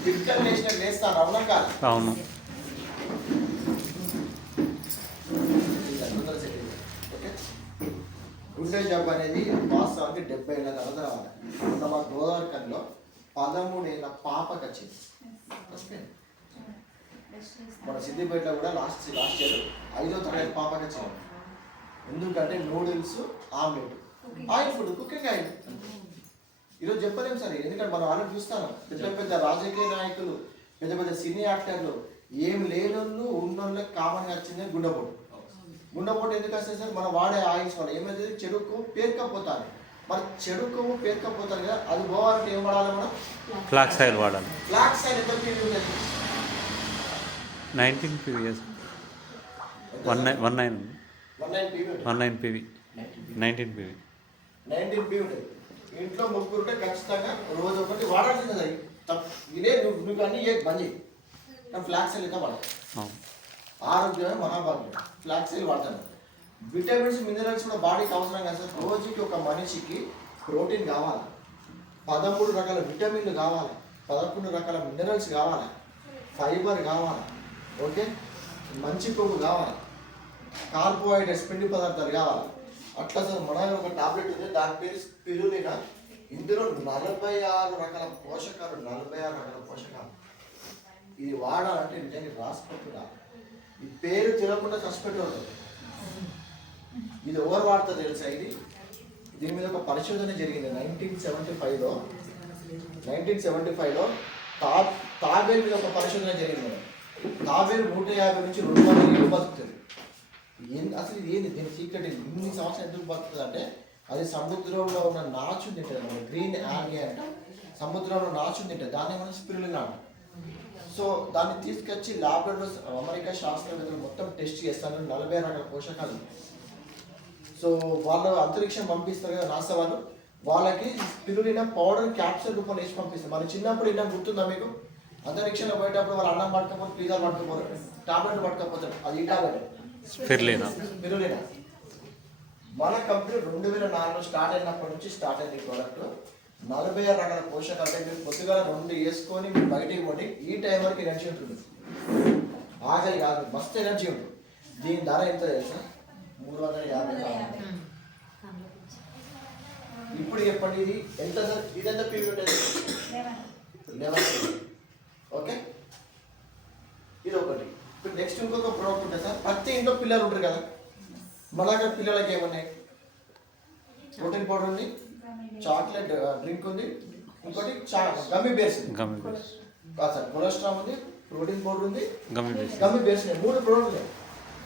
ఫిజికల్ నేషనల్ వేస్తాను, అవునా కాదు? అవును. ఓకే, గుండె జబ్బు అనేది వాస్తవానికి 70 ఏళ్ళ తర్వాత రావాలి. మా గోదావరికంలో 13 ఏళ్ళ పాపకి వచ్చింది. ఓకే, మన సిద్దిపేటలో కూడా లాస్ట్ ఇయర్ 5వ తరగతి పాపకి వచ్చింది. ఎందుకంటే noodles, omelette, oil food, cooking oil. ఈరోజు చెప్పలేము సార్. ఎందుకంటే మనం వాళ్ళని చూస్తాను, పెద్ద పెద్ద రాజకీయ నాయకులు, పెద్ద పెద్ద సినీ యాక్టర్లు, ఏం లేనోళ్ళు ఉన్నోళ్ళకి కామన్గా వచ్చింది గుండెపోటు. గుండెపోటు ఎందుకు వస్తుంది సార్? మనం వాడే ఆయిల్స్ వల్ల ఏమైతే చెడుకు పేరుకపోతాను. మరి చెడుకు పేరుకపోతాను కదా, అది పోవాలంటే ఏం వాడాలి మనం? ఫ్లాక్స్ ఆయిల్ వాడాలి. ఫ్లాక్స్ ఆయిల్ ఎంత పీవీ ఉంటుంది? 19 PV. 19 PV. 19 PV. 19 PV ఉంటుంది. ఇంట్లో ముగ్గురు ఉంటే ఖచ్చితంగా రోజు ఒకటి వాడాల్సింది. అది ఇదే నువ్వు అన్నీ బంద్ చేయి. కానీ ఫ్లాక్స్ ఆయిల్ అయితే వాడాలి. ఆరోగ్యమే మహాభాగ్యం. ఫ్లాక్స్ ఆయిల్ వాడతాను. విటమిన్స్, మినరల్స్ కూడా బాడీకి అవసరం కదా సార్. రోజుకి ఒక మనిషికి ప్రోటీన్ కావాలి, 13 రకాల విటమిన్లు కావాలి, 11 రకాల మినరల్స్ కావాలి, ఫైబర్ కావాలి. ఓకే, మంచి కొవ్వు కావాలి, కార్బోహైడ్రేట్స్, పిండి పదార్థాలు కావాలి. అట్లా సార్ మన ఒక టాబ్లెట్ ఉంది, దాని పేరు స్పిరులినా. ఇందులో 46 రకాల పోషకాలు, 46 రకాల పోషకాలు. ఇది వాడాలంటే నిజంగా రాసిపెట్టు రాదు. ఈ పేరు తెలియకుండా కష్టపెట్టి ఉంటుంది. ఇది ఎవరు వాడుతుంది తెలుసా? దీని మీద ఒక పరిశోధన జరిగింది 1975లో. తాబేలు మీద ఒక పరిశోధన జరిగింది. తాబేలు 150 నుంచి 200 ఏళ్ళు బతుకుతుంది. అసలు ఇది ఏంది? దీని సీక్రెట్ ఇన్ని సంవత్సరాలు ఎందుకు బతుకుతుంది అంటే అది సముద్రంలో ఉన్న నాచు తింటుంది. గ్రీన్ ఆల్గే అంటే సముద్రంలో నాచు తింటుంది. దాన్ని మనం స్పిరులినా అంటాం. సో దాన్ని తీసుకొచ్చి ల్యాబ్లో అమెరికా శాస్త్రవేత్తలు మొత్తం టెస్ట్ చేస్తాను. 40 రకాల పోషకాలు. సో వాళ్ళు అంతరిక్షం పంపిస్తారు కదా నాసా వాళ్ళు. వాళ్ళకి స్పిరులినా పౌడర్ క్యాప్సూల్ రూపంలో వేసి పంపిస్తాం. మరి చిన్నప్పుడు ఇలా గుర్తుందా మీకు? అంతరిక్షంలో పోయేటప్పుడు వాళ్ళు అన్నం పట్టుకపోరు, పిజ్జాలు పట్టుకపోరు, టాబ్లెట్లు పట్టుకపోతారు. అది ఈ టాబ్లెట్ స్పిరులినా. మన కంపెనీ 2004లో స్టార్ట్ అయినప్పటి నుంచి స్టార్ట్ అయింది ఈ ప్రోడక్ట్. 46 రకాల పోషకాలు. అంటే మీరు పొద్దుగా 2 వేసుకొని మీరు బయటికి పోటీ ఈ టైం వరకు ఎనర్జీ ఉంటుంది. ఆకలి కాదు, మస్తు ఎనర్జీ ఉంటుంది. దీని ధర ఎంత తెలుసా? 350. ఇప్పుడు చెప్పండి ఇది ఎంత సార్? ఇదెంత పీవీ ఉంటుంది? 11. ఓకే, ఇది ఒకటి. ఇప్పుడు నెక్స్ట్ ఇంకొక ప్రోడక్ట్ ఉంటుంది సార్. ప్రతి ఇంట్లో పిల్లలు ఉంటారు కదా, మన దగ్గర పిల్లలకి ఏమున్నాయి? ప్రోటీన్ పౌడర్ ఉంది, చాక్లెట్ డ్రింక్ ఉంది, ఇంకోటి గమ్మీ బేర్స్ గమ్మి బేస్. కాదు సార్, కొలెస్ట్రాల్ ఉంది, ప్రోటీన్ పౌడర్ ఉంది, గమ్మి బేస్. గమ్మీ బేర్స్ ఉన్నాయి. 3 ప్రోడక్ట్ ఉన్నాయి.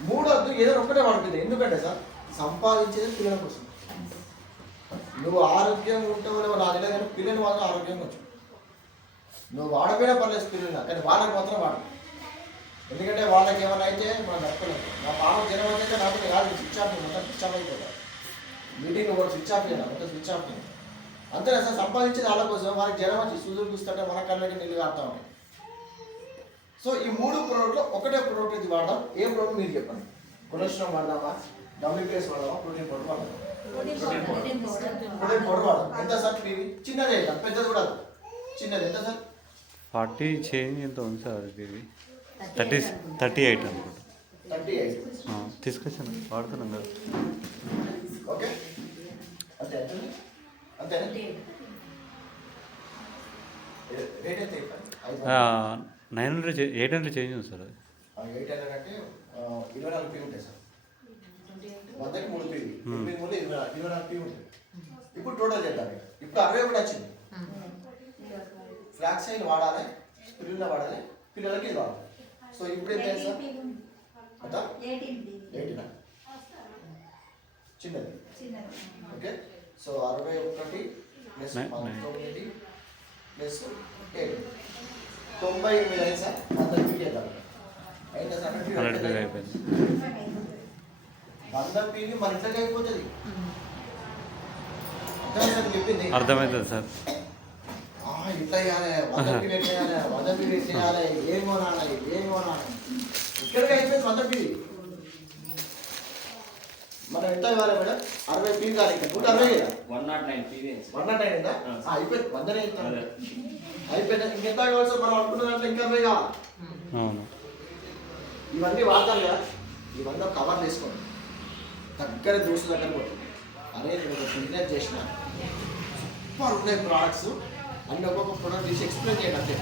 3 వద్దు, ఏదో ఒకటే వాడుతుంది. ఎందుకంటే సార్ సంపాదించేది పిల్లల కోసం. నువ్వు ఆరోగ్యంగా ఉంటావు లేవో నాకు తెలియదు, కానీ పిల్లలు మాత్రం ఆరోగ్యంగా వచ్చు. నువ్వు వాడపోయినా పర్లేదు పిల్లలు, కానీ వాళ్ళకి మాత్రం వాడు. ఎందుకంటే వాళ్ళకి ఏమైనా అయితే మనం నడపలేదు. నా పాప జనం అయితే నాకు కాదు, స్విచ్ ఆఫ్ మొత్తం స్విచ్ ఆఫ్ అయిపోతుంది. మీటింగ్ కూడా స్విచ్ ఆఫ్ చేయను, మొత్తం స్విచ్ ఆఫ్ చేయను. అంతే సార్, సంపాదించేది వాళ్ళ కోసం. వాళ్ళకి జనం వచ్చి సూదులు కూస్తుంటే మన కళ్ళకి నీళ్ళు కాడుతూ ఉంటాయి. సో ఈ 3 ప్రోడక్ట్లో ఒకటే ప్రోడక్ట్ ఇది వాడదాం. ఏ ప్రోడక్ట్ మీరు చెప్పండి. కొలెస్ట్రాల్ వాడదామా, డబ్ల్యూ బేస్ వాడదామా, ప్రోటీన్ పౌడర్ వాడదామా? ప్రోటీన్ పౌడర్ వాడదాం. ఎంత సార్ పీవీ? చిన్నది అయితే పెద్దది కూడా చిన్నది ఎంత సార్? 40 చేంజ్ ఎంత ఉంది సార్? ఇది 38 అనుకుంటా. 38. తీసుకొచ్చాను, వాడుతున్నాం కదా. ఓకే, అంతే అంతేనా? రేట్ ఎంత చెప్పండి? 900 800 చేంజ్ ఉంది సార్. అది 800 అంటే 24 పీ ఉంటాయి సార్. 100కి 3 పీ, 24 పీ ఉంటుంది. ఇప్పుడు టోటల్ చేద్దాం. ఇప్పుడు 60 కూడా వచ్చింది. ఫ్లాక్స్ ఆయిల్ వాడాలి, స్పిరులినా వాడాలి, పిల్లలకి ఇది వాడాలి. సో ఇప్పుడు ఏం చేయాలి సార్? అంత 18 చిన్నది. ఓకే, సో 61 ప్లస్ 19 ప్లస్ 7 98 అయింది సార్. 100 పీ చేద్దాం. అయిందా సార్? 100 పీ అయిపోయింది. 100 పీని మన ఇంట్లోకి అయిపోతుంది. చెప్పింది అర్థమవుతుంది సార్. ఇట్లా చేయాలి, 100 పీ పెట్టేయాలి, 100 పీ పెట్టేయాలి, ఏం కొనాలి. ఇక్కడికి అయిపోయింది 100 పీ. మనం ఎంత ఇవ్వాలి మేడం? 60 పీ కాదు, 160 కదా, 109 పీవీఎస్. 109 అయిందా? అయిపోయింది, 100 అవుతుంది. అయిపోయిందా? ఇంకెంత కావాలి సార్? మనం అనుకున్న దాంట్లో ఇంకా 60 కావాలి. అవును. ఇవన్నీ వాడతారు కదా, ఇవన్నీ కవర్ చేసుకోండి. దగ్గర దోస్తుల దగ్గర పోతుంది. అరే నేను ఒక బిజినెస్ చేసిన, సూపర్ ఉన్నాయి ప్రోడక్ట్స్ అన్ని, ఒక్కొక్క ప్రోడక్ట్ తీసి ఎక్స్ప్లెయిన్ చేయండి. అంతే.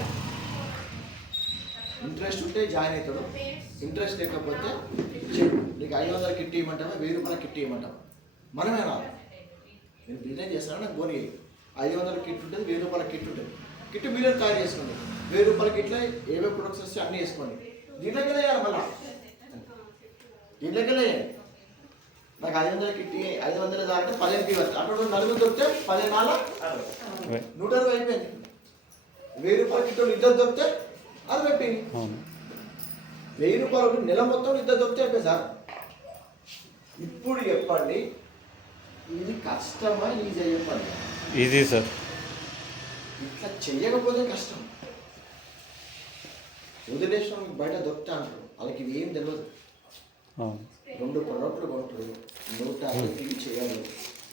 ఇంట్రెస్ట్ ఉంటే జాయిన్ అవుతాడు, ఇంట్రెస్ట్ లేకపోతే నీకు 500 కిట్ ఇవ్వమంటావా, 1000 రూపాయల కిట్ ఇవ్వమంటావా? మనమే రాదు. నేను బిజినెస్ చేస్తాను, నాకు పోనీ 500 కిట్ ఉంటుంది, 1000 రూపాయల కిట్ ఉంటుంది. కిట్ మీరు తయారు చేసుకోండి. 1000 రూపాయల కిట్లో ఏవే ప్రొడక్ట్స్ వస్తే అన్నీ వేసుకోండి. దీంట్లోకి వేయాలి, మళ్ళీ దీంట్లోకి వేయాలి. నాకు 500 కిట్ 500 దాంట్లో 15 పీ వస్తుంది. అక్కడ 4 దొరికితే 15 నాలుగు 120 అయిపోయింది. 1000 రూపాయల కిట్ 2 దొరికితే అది పెట్టింది. 1000 రూపాయలు నెల మొత్తం 2 దొరికితే అయిపోయింది సార్. ఇప్పుడు చెప్పండి, ఇది కష్టమా ఈజీ? చెప్పండి. Easy sir. ఇట్లా చెయ్యకపోతే కష్టం. వదిలేసిన బయట దొరుకుతా అంటారు, వాళ్ళకి ఇది ఏం తెలియదు. 2 ప్రోడక్ట్లు కొంటారు, 150 చేయాలి.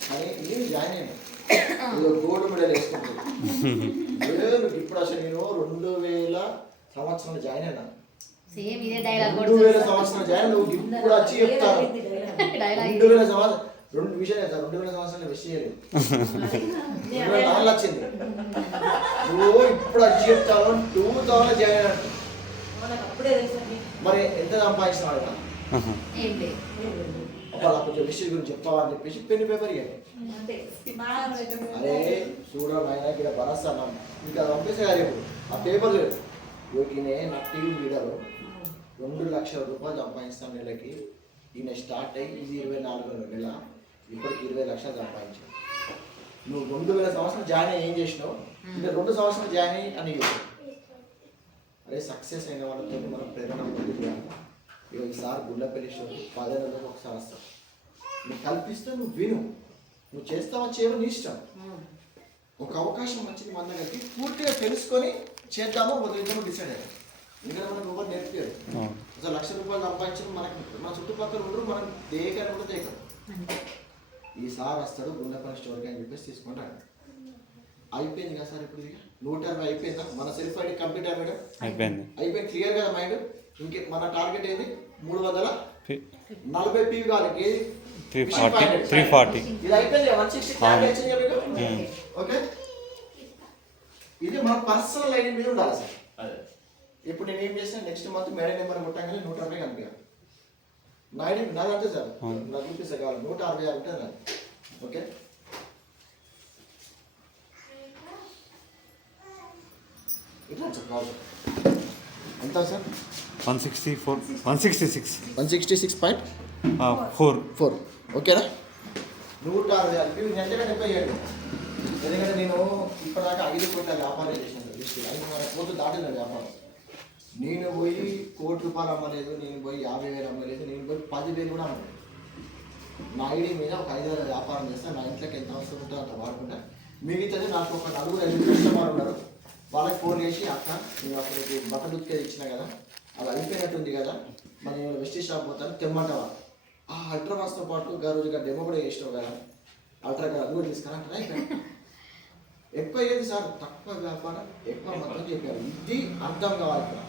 కానీ నేను జాయిన్ అయినా గోల్డ్ మెడల్ వేసుకుంటారు. ఇప్పుడు అసలు నేను 2000 సంవత్సరంలో జాయిన్ అయినా. 2000 సంవత్సరం జాయిన్, నువ్వు ఇప్పుడు వచ్చి చెప్తాను 2000 సంవత్సరం. 2 విషయాలు సార్, 2000 సంవత్సరాలు వెస్ట్ చేయలేదు. 2004 వచ్చింది, నువ్వు ఇప్పుడు వచ్చి చెప్తాను 2000 జాయిన్ అయినట్టు. మరి ఎంత సంపాదించినాడు కదా, వాళ్ళ కొంచెం విషయం గురించి చెప్తావా అని చెప్పేసి పెన్ పేపర్ ఇవ్వండి. అరే చూడండి ఆయన ఇక్కడ భరోసా ఇంకా పంపేసే గారు ఆ పేపర్ లేదు. ఈయన నా టీవీ లీడరు 2 లక్షల రూపాయలు సంపాదిస్తాను నెలకి. ఈయన స్టార్ట్ అయ్యి ఇది 24వ నెల, ఇప్పటికి 20 లక్షలు సంపాదించావు. నువ్వు 2000 సంవత్సరం జాయిన్ అయ్యి ఏం చేసినావు? ఇంకా 2 సంవత్సరాలు జాయిన్ అయ్యి అని చేసావు. అదే సక్సెస్ అయిన వాళ్ళతో మనం ప్రేరణ పొంది ఈసారి గుండెపల్లి షో 10 నెలలకు ఒకసారి వస్తావు. నువ్వు కల్పిస్తే నువ్వు విను, నువ్వు చేస్తావా చేయవో నీ ఇష్టం. ఒక అవకాశం వచ్చింది మన దగ్గరికి, పూర్తిగా తెలుసుకొని చేద్దామో వదిలిద్దామో డిసైడ్ అయ్యారు. ఎందుకంటే మనకు ఎవరు నేర్పారు. అసలు ₹1,00,000 సంపాదించడం మనకు మన చుట్టుపక్కల ఉండరు, మనం దేకని కూడా దేకరు. ఈ సార్ వస్తాడు గుండెపల్లి స్టోర్కి అని చెప్పేసి తీసుకుంటాడు. అయిపోయింది కదా సార్, ఇప్పుడు ఇక 160 అయిపోయిందా? మన సెల్ఫ్ ఐడి కంప్లీట్ మేడం అయిపోయింది, క్లియర్ కదా మైండ్. ఇంకే మన టార్గెట్ ఏంది? 340 PV కావాలి. ఏది 340. ఇది అయిపోయింది. 160 క్యారీ వచ్చింది మీకు. ఓకే, ఇది మన పర్సనల్ ఐడి మీద ఉండాలి సార్. అదే ఇప్పుడు నేను ఏం చేసిన, నెక్స్ట్ మంత్ మేడం నెంబర్ కొట్టాగానే 160 కనిపించాలి. నా ఐడి నాదంటే సార్ నాకు చూపిస్తే కావాలి 166 ఉంటుంది నాది. ఓకే, ఇట్లా సార్ కావాలి ఎంత సార్? 166.4. ఓకేనా? 160 ఎంతకంటే 77. ఎందుకంటే నేను ఇప్పటిదాకా 5 కోట్ల వ్యాపారం చేశాను. 5,500 కోట్లు దాటిన వ్యాపారం. నేను పోయి ₹1,00,00,000 అమ్మలేదు, నేను పోయి 50,000 అమ్మలేదు, నేను పోయి 10,000 కూడా అమ్మలేదు. నా ఐడి మీద ఒక 5,000 వ్యాపారం చేస్తాను. నా ఇంట్లోకి ఎంత అవసరం ఉంటుందో అంత వాడుకుంటా. మిగతాది నాకు ఒక 4-5 కస్టమర్ ఉన్నారు, వాళ్ళకి ఫోన్ చేసి అక్క నేను అక్కడికి బట్టలు ఉతికేది ఇచ్చిన కదా, అది అయిపోయినట్టుంది కదా, మరి నేను వెస్టీజ్ షాప్ పోతాను తెమ్మంటావా? ఆ అల్ట్రావాస్తో పాటు రోజుగా డెమో కూడా చేసినావు కదా, అల్ట్రా అది కూడా తీసుకురా అంటే అయిపోయింది. ఎక్కువ ఏది సార్? తక్కువ వ్యాపారం ఎక్కువ మొత్తం చెప్పారు. ఇది అర్థం కావాలి ఇక్కడ.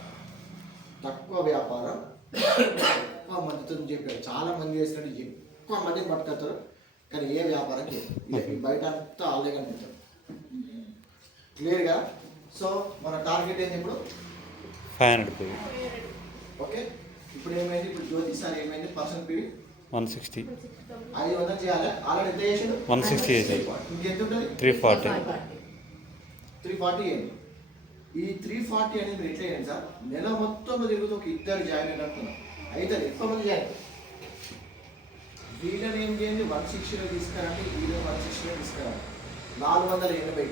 తక్కువ వ్యాపారం ఎక్కువ మందితో చెప్పారు. చాలా మంది చేసినట్టు ఎక్కువ మందిని పట్టుకొస్తారు, కానీ ఏ వ్యాపారం చేయరు. బయట అంతా వాళ్ళే కనిపిస్తారు. క్లియర్గా? సో మన టార్గెట్ ఏంది ఇప్పుడు? 500 ఓకే, ఇప్పుడు ఏమైంది? ఇప్పుడు జ్యోతి సార్ ఏమైంది? Person PV 160. 500 చేయాలి. ఆల్రెడీ ఎంత చేసాడు? 160 చేసాడు. ఇంకెంత ఉంటుంది? 340. 340 ఏంటి? ఈ 340 అనేది మీరు ఎట్లా చేయండి సార్? నెల మొత్తంలో తిరుగుతూ ఒక 2 జాయిన్ అయిన అనుకున్నాం. అయితే ఎక్కువ మంది జాయిన్. వీళ్ళని ఏం చేయండి? 160లో తీసుకురండి, వీళ్ళని 160లో తీసుకురండి. 480.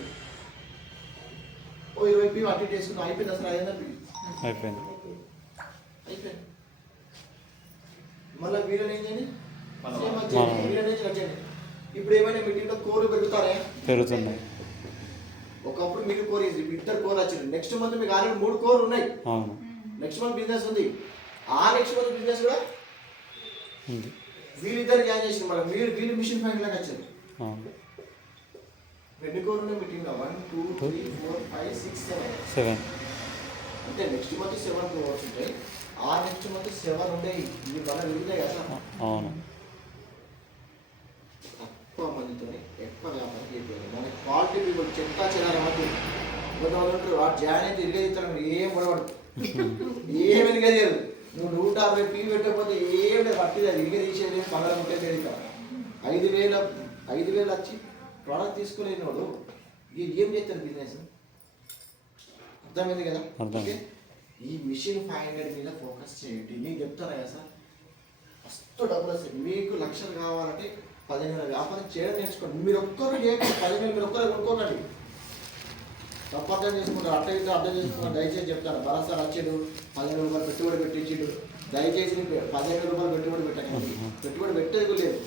ఓ 20 PV అటు చేసుకున్నాం. అయిపోయింది అసలు 500 PV అయిపోయింది. మళ్ళీ వీళ్ళని ఏం చేయండి? వీళ్ళని చేయండి. ఇప్పుడు ఏమైనా మీటింగ్లో కోర్లు పెరుగుతున్నాయి. ఒకప్పుడు మీకు కోర్ ఇది 2 కోర్లు వచ్చింది. నెక్స్ట్ మంత్ మీకు ఆల్రెడీ 3 కోర్లు ఉన్నాయి. నెక్స్ట్ మంత్ బిజినెస్ ఉంది. ఆ నెక్స్ట్ మంత్ బిజినెస్ కూడా వీళ్ళిద్దరు జాయిన్ చేసింది. మళ్ళీ వీళ్ళు మిషన్ ఫైన్ లాగా వచ్చారు. 2 కోర్లు ఉన్నాయి మీటింగ్లో. 1 2 3 4 5 6 7. అంటే నెక్స్ట్ మంత్ 7 కోర్స్ ఉంటాయి. ఆ నెక్స్ట్ మంత్ 7 ఉంటాయి. ఇవి మళ్ళీ విరుగుతాయి కదా సార్. అవును. ఎక్కువ మందితో ఎక్కువ వ్యాపారం చేయాలి. మనకి క్వాలిటీ పీపుల్ చెప్తా చేయాలి. కాబట్టి కొంతమంది ఉంటారు వాడు జాయిన్ అయితే ఇరిగేస్తాను, ఏం గొడవడు, ఏం ఇరిగేయదు. నువ్వు 160 PV పెట్టకపోతే ఏం లేదు, పట్టిలేదు, ఇరిగే తీసేది 15 ముట్టే తిరుగుతావు. 5,000 వచ్చి ప్రోడక్ట్ తీసుకునేది వాడు ఏం చేస్తాడు బిజినెస్? అర్థమైంది కదా? ఓకే, ఈ మిషన్ 500 మీద ఫోకస్ చేయండి. నేను చెప్తాను కదా సార్, ఫస్ట్ డబ్బులు వస్తాయి. మీకు లక్షలు కావాలంటే 10,000 వ్యాపారం చేయడం నేర్చుకోండి. మీరు ఒక్కరు చేయకండి. 10,000 మీరు ఒక్కరే కొనుక్కోకండి. తప్పర్థం చేసుకుంటారు. అర్థం చేసుకున్నారు. దయచేసి చెప్తాను, భరోసా వచ్చాడు ₹15,000 పెట్టుబడి పెట్టించాడు. దయచేసి ₹15,000 పెట్టుబడి పెట్టకండి. పెట్టుబడి పెట్టేది లేదు.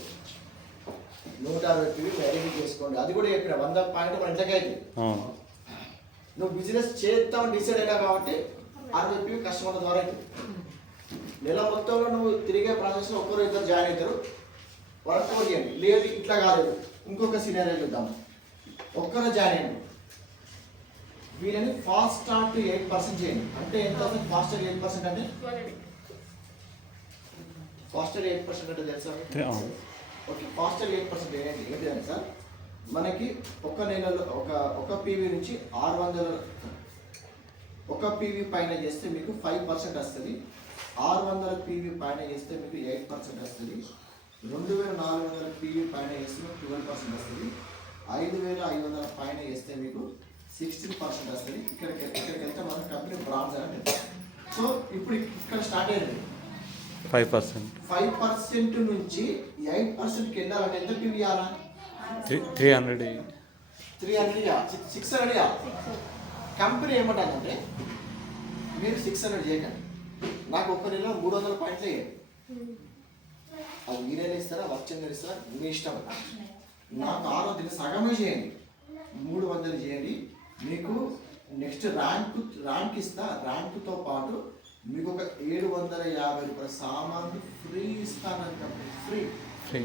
160 PV వెరిఫై చేసుకోండి. అది కూడా చెప్పిన 100 పాయింట్ మన ఇంట్లోకి అయితే నువ్వు బిజినెస్ చేద్దామని డిసైడ్ అయినా కాబట్టి 60 PV కస్టమర్ల ద్వారా అవుతుంది. నెల మొత్తంలో నువ్వు తిరిగే ప్రాసెస్లో 1-2 జాయిన్ అవుతారు. వర్క్ చేయండి. లేదు ఇట్లా కాలేదు, ఇంకొక సినారియో చూద్దాం. ఒక్కరు జాయిన్ అయ్యండి. వీళ్ళని ఫాస్ట్ స్టార్ట్ 8% చేయండి. అంటే ఎంత అవుతుంది? ఫాస్టర్ 8% అంటే ఫాస్టర్ 8% అంటే తెలుసా? ఓకే, ఫాస్టర్ 8% ఏంటి సార్? మనకి ఒక నెలలో ఒక PV నుంచి 600 ఒక PV పైన చేస్తే మీకు 5% వస్తుంది. 600 PV పైన చేస్తే మీకు 8% వస్తుంది. 2,400 PV పైన చేస్తే మీకు 12% వస్తుంది. 5,500 పైన చేస్తే మీకు 16% వస్తుంది. ఇక్కడికి వెళ్తే మన కంపెనీ బ్రాండ్స్ అని అంటారు. సో ఇప్పుడు ఇక్కడ స్టార్ట్ అయ్యింది 5% నుంచి 8%కి వెళ్ళాలంటే ఎంత PV ఇవ్వాలా? 300 600. కంపెనీ ఏమంటుందంటే మీరు 600 చేయకండి, నాకు ఒక్క నెలలో 300 పాయింట్లు వేయండి. అది మీరేనా ఇస్తారా, వర్చంగా ఇస్తారా, మీ ఇష్టం. నాకు 600 సగమే చేయండి, 300 చేయండి. మీకు నెక్స్ట్ ర్యాంక్ ఇస్తా. ర్యాంకుతో పాటు మీకు ఒక 750 రూపాయల సామాన్లు ఫ్రీ ఇస్తానంట. ఫ్రీ ఫ్రీ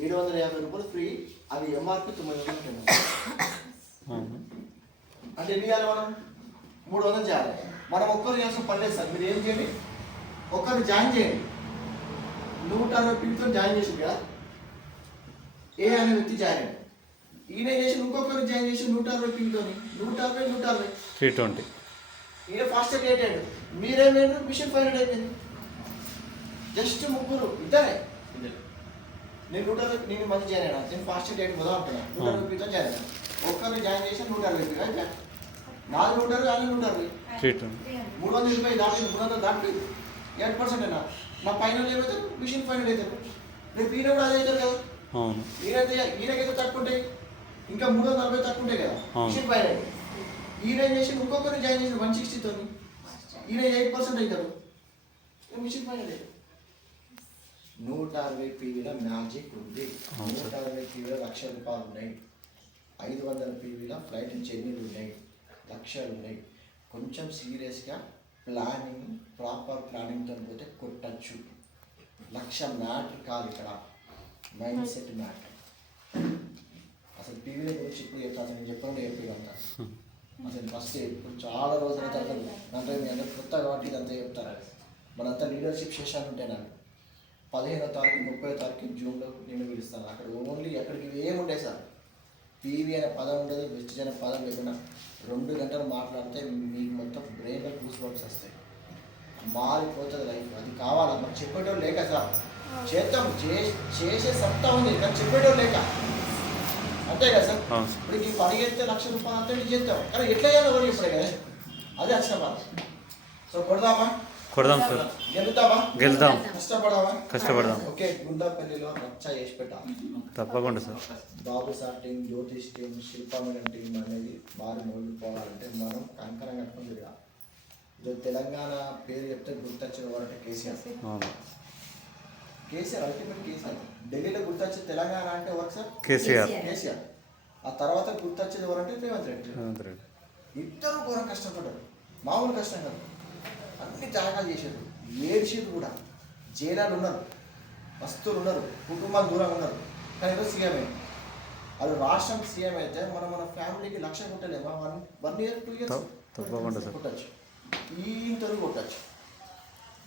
750 రూపాయలు ఫ్రీ. అది ఎంఆర్పి 900. అవును. అంటే ఎన్ని చేయాలి మనం? 300 చేయాలి. మనం ఒక్కరు చేయాల్సిన పని లేదు సార్. మీరు ఏం చేయండి, ఒక్కరిని జాయిన్ చేయండి. 160 పీపుల్తో జాయిన్ చేసి కదా, ఏ అనే వ్యక్తి జాయిన్ అయ్యాడు. ఈయన చేసి ఇంకొకరు జాయిన్ చేసి 160 పీపుల్తో 160 320. ఈయన ఫాస్ట్ డేట్ అయ్యాడు. మీరేమైనా మిషన్ 500 అయిపోయింది. జస్ట్ ముగ్గురు ఇద్దరే. నేను 160 నేను మంచి జాయిన్ అయినా, నేను ఫాస్ట్ డేట్ మొదలు అంటున్నాను. 160 పీపుల్తో జాయిన్ అయినా. ఒక్కరిని జాయిన్ చేసి 160 కదా, నాది 160 ఆయన 160. 320. 320 దాటింది, 300 దాటింది. 8% అయినా నా పైన ఏమవుతారు, మిషన్ 500 అవుతారు. రేపు ఈయన కూడా అదే అవుతారు కదా. అవును. ఈయనకైతే తక్కువ ఉంటాయి, ఇంకా 340 తక్కువ ఉంటాయి కదా మిషన్ 500. ఈయన చేసి ఇంకొకరిని జాయిన్ చేసిన 160తో ఈయన 8% అవుతారు. మిషన్ 500. 160 పీవీల మ్యాజిక్ ఉంది. 160 పీవీల ₹1,00,000 ఉన్నాయి. 500 పీవీల ఫ్లైట్ జర్నీలు ఉన్నాయి, లక్షలు ఉన్నాయి. కొంచెం సీరియస్గా ప్లానింగ్, ప్రాపర్ ప్లానింగ్తో పోతే కొట్టచ్చు. 1,00,000 మ్యాటర్ కాదు ఇక్కడ, మైండ్ సెట్ మ్యాటర్. అసలు పీవీల గురించి ఇప్పుడు చెప్తాను. నేను చెప్పండి చెప్పిదంతా అసలు ఫస్ట్ ఇప్పుడు చాలా రోజుల తర్వాత అంటే మీ అందరూ కొత్త కాబట్టి ఇదంతా చెప్తారు. మనంతా లీడర్షిప్ సెషన్ ఉంటాయి. నాకు 15వ తారీఖు 30వ తారీఖు జూన్లో నేను పిలుస్తాను. అక్కడ ఓన్లీ ఎక్కడికి ఏముంటాయి సార్, పీవీ అనే పదం ఉండదు, వెస్టిజ్ అనే పదం లేకుండా 2 గంటలు మాట్లాడితే మీకు మొత్తం బ్రెయిన్లో గూస్ బంప్స్ వస్తాయి. మారిపోతుంది లైఫ్. అది కావాలా? మనకు చెప్పేటోళ్ళు లేక సార్. చేద్దాం, చేసే సత్తా ఉంది కానీ చెప్పేటోళ్ళు లేక, అంతే కదా సార్. ఇప్పుడు ఈ పని చేస్తే ₹1,00,000 అంతే చేద్దాం, కానీ ఎట్లా చేయాలో ఎవరు చెప్పడే కదా. అదే వచ్చిన బాధ. సో కొడదామా? కొడదాం సార్. గెలుతామా? గెలుద్దాం. కష్టపడదాం. ఓకే, గుండాపల్లిలో రచ్చ చేసి పెట్టాలి తప్పకుండా సార్. బాబు సార్ టీం, జ్యోతిష్ టీం, శిల్పా మేడం టీం అనేది బాగా మొదలుపోవాలంటే మనం కంకణం కట్టుకుని తిరగాలి. ఇది తెలంగాణ పేరు చెప్తే గుర్తొచ్చిన వారంటే కేసీఆర్. అవును. కేసీఆర్ అల్టిమేట్ కేసీఆర్. ఢిల్లీలో గుర్తొచ్చే తెలంగాణ అంటే ఎవరు సార్? కేసీఆర్. కేసీఆర్. ఆ తర్వాత గుర్తొచ్చేది ఎవరంటే రేవంత్ రెడ్డి. రెడ్డి. ఇద్దరు ఘోరం కష్టపడ్డారు, మామూలు కష్టం కాదు. అన్ని త్యాగాలు చేశారు, ఏడ్చేది కూడా. జైలాలు ఉన్నారు, వస్తువులు ఉన్నారు, కుటుంబాలు దూరంగా ఉన్నారు. కానీ ఏదో సీఎం అయ్యింది. అది రాష్ట్రం సీఎం అయితే మనం మన ఫ్యామిలీకి ₹1,00,000 కొట్టలేమా? 1 year 2 years తప్పకుండా సార్ కొట్టచ్చు. ఈతను కొట్టచ్చు,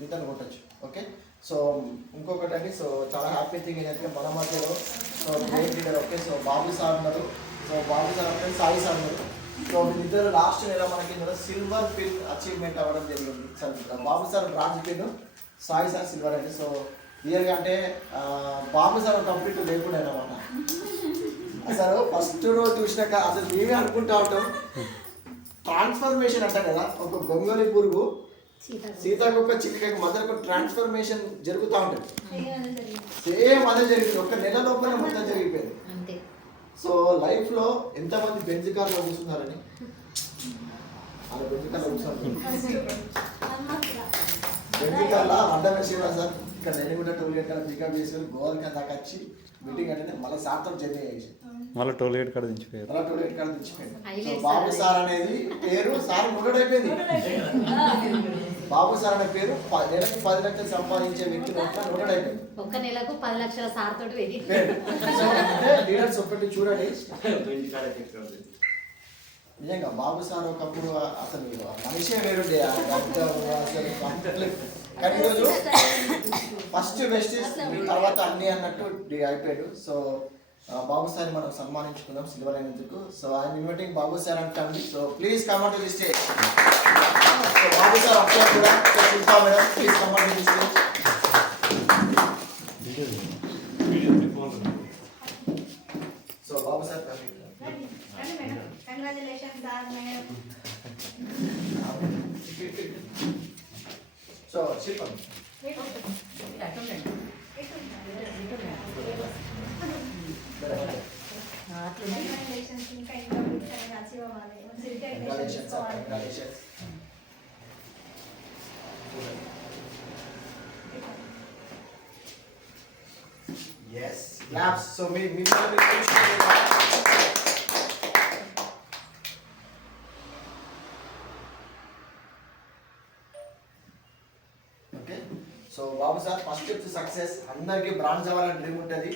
ఈతను కొట్టచ్చు. ఓకే, సో ఇంకొకటి అండి. సో చాలా హ్యాపీ థింగ్ ఏంటంటే మన మధ్యలో so great leader. Okay, so Babu sir ఉన్నారు. సో బాబు సార్ అంటే సాయి సార్ ఉన్నారు. సో వీళ్ళిద్దరు లాస్ట్ నెల మనకి సిల్వర్ పిన్ అచీవ్మెంట్ అవ్వడం జరిగింది. Babu sir bronze pin, Sai sir silver అండి. సో క్లియర్గా అంటే బాబు సార్ కంప్లీట్ లేకుండా అనమాట. అసలు ఫస్ట్ రోజు చూసినాక అసలు మేమే అనుకుంటా ఉంటాం ట్రాన్స్ఫర్మేషన్ అంటాం కదా. ఒక గొంగళి పురుగు సీతాకొక చిక్కకి మధ్య ఒక ట్రాన్స్ఫర్మేషన్ జరుగుతూ ఉంటుంది. సేమ్ అదే జరిగింది. 1 నెల లోపల మొత్తం జరిగిపోయింది. సో లైఫ్లో ఎంతమంది బెంజ్ కార్లో కూర్చున్నారని, అలా బెంజ్ కార్లో కూర్చున్నారు. బెంజ్ కార్లో అడ్డమే శ్రీనివాస్ సార్ ఇక్కడ నెల్లిగుంట టోల్గేట్ కాడ పికప్ చేసుకొని గోవాలకి దాకా వచ్చి మీటింగ్ అంటే మళ్ళీ సార్తో జర్నీ చేసి మళ్ళీ టోల్గేట్ కాడ దించిపోయారు. మళ్ళీ టోల్గేట్ కాడ దించిపోయింది. సో బాబు సార్ అనేది పేరు సార్ ముట్టడైపోయింది. బాబు సార్ అనే పేరు నెలకు 10 లక్షలు సంపాదించే వ్యక్తి ముట్టడైపోయింది. 1 నెలకు 10 లక్షల సార్ తోటి వెయ్యి. సో అంటే లీడర్స్ ఒకటి చూడండి, నిజంగా బాబు సార్ ఒకప్పుడు అసలు మనిషే వేరుండే. అసలు కంప్లీట్. కానీ ఈరోజు ఫస్ట్ వెస్టేజ్ తర్వాత అన్నీ అన్నట్టు అయిపోయాడు. సో బాబు సార్ మనం సన్మానించుకున్నాం సిల్వర్ అయినందుకు. So I'm inviting Babu sir and family. So please come on to the stage. So Babu sir apply కూడా Shilpa madam please come on to the stage. So Babu sir congratulations sir madam. So Shilpa congratulations. ఇంకా ఇంకా achieve అవ్వాలి. Congratulations sir, congratulations. Yes, claps. So me okay. So Babu sir first step success. అందరికీ bronze అవ్వాలని dream ఉంటుంది.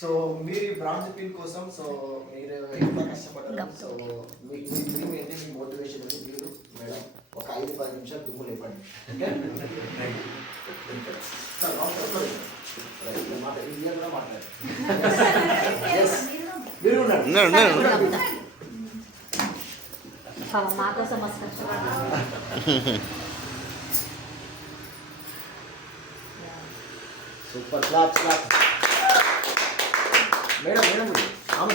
So మీరు ఈ bronze pin కోసం so మీరు ఎంత కష్టపడ్డారు, సో మీ డ్రీమ్ ఏంటి, మీ మోటివేషన్ ఏంటి, మీరు మేడం ఒక 5-10 నిమిషాలు దుమ్ము లేపండి. ఓకే సార్ మాట ఇండియా కూడా మాట్లాడారు. మీరు మా కోసం మస్తు కష్టపడ్డారు. Super. Claps claps. Madam madam ఆమె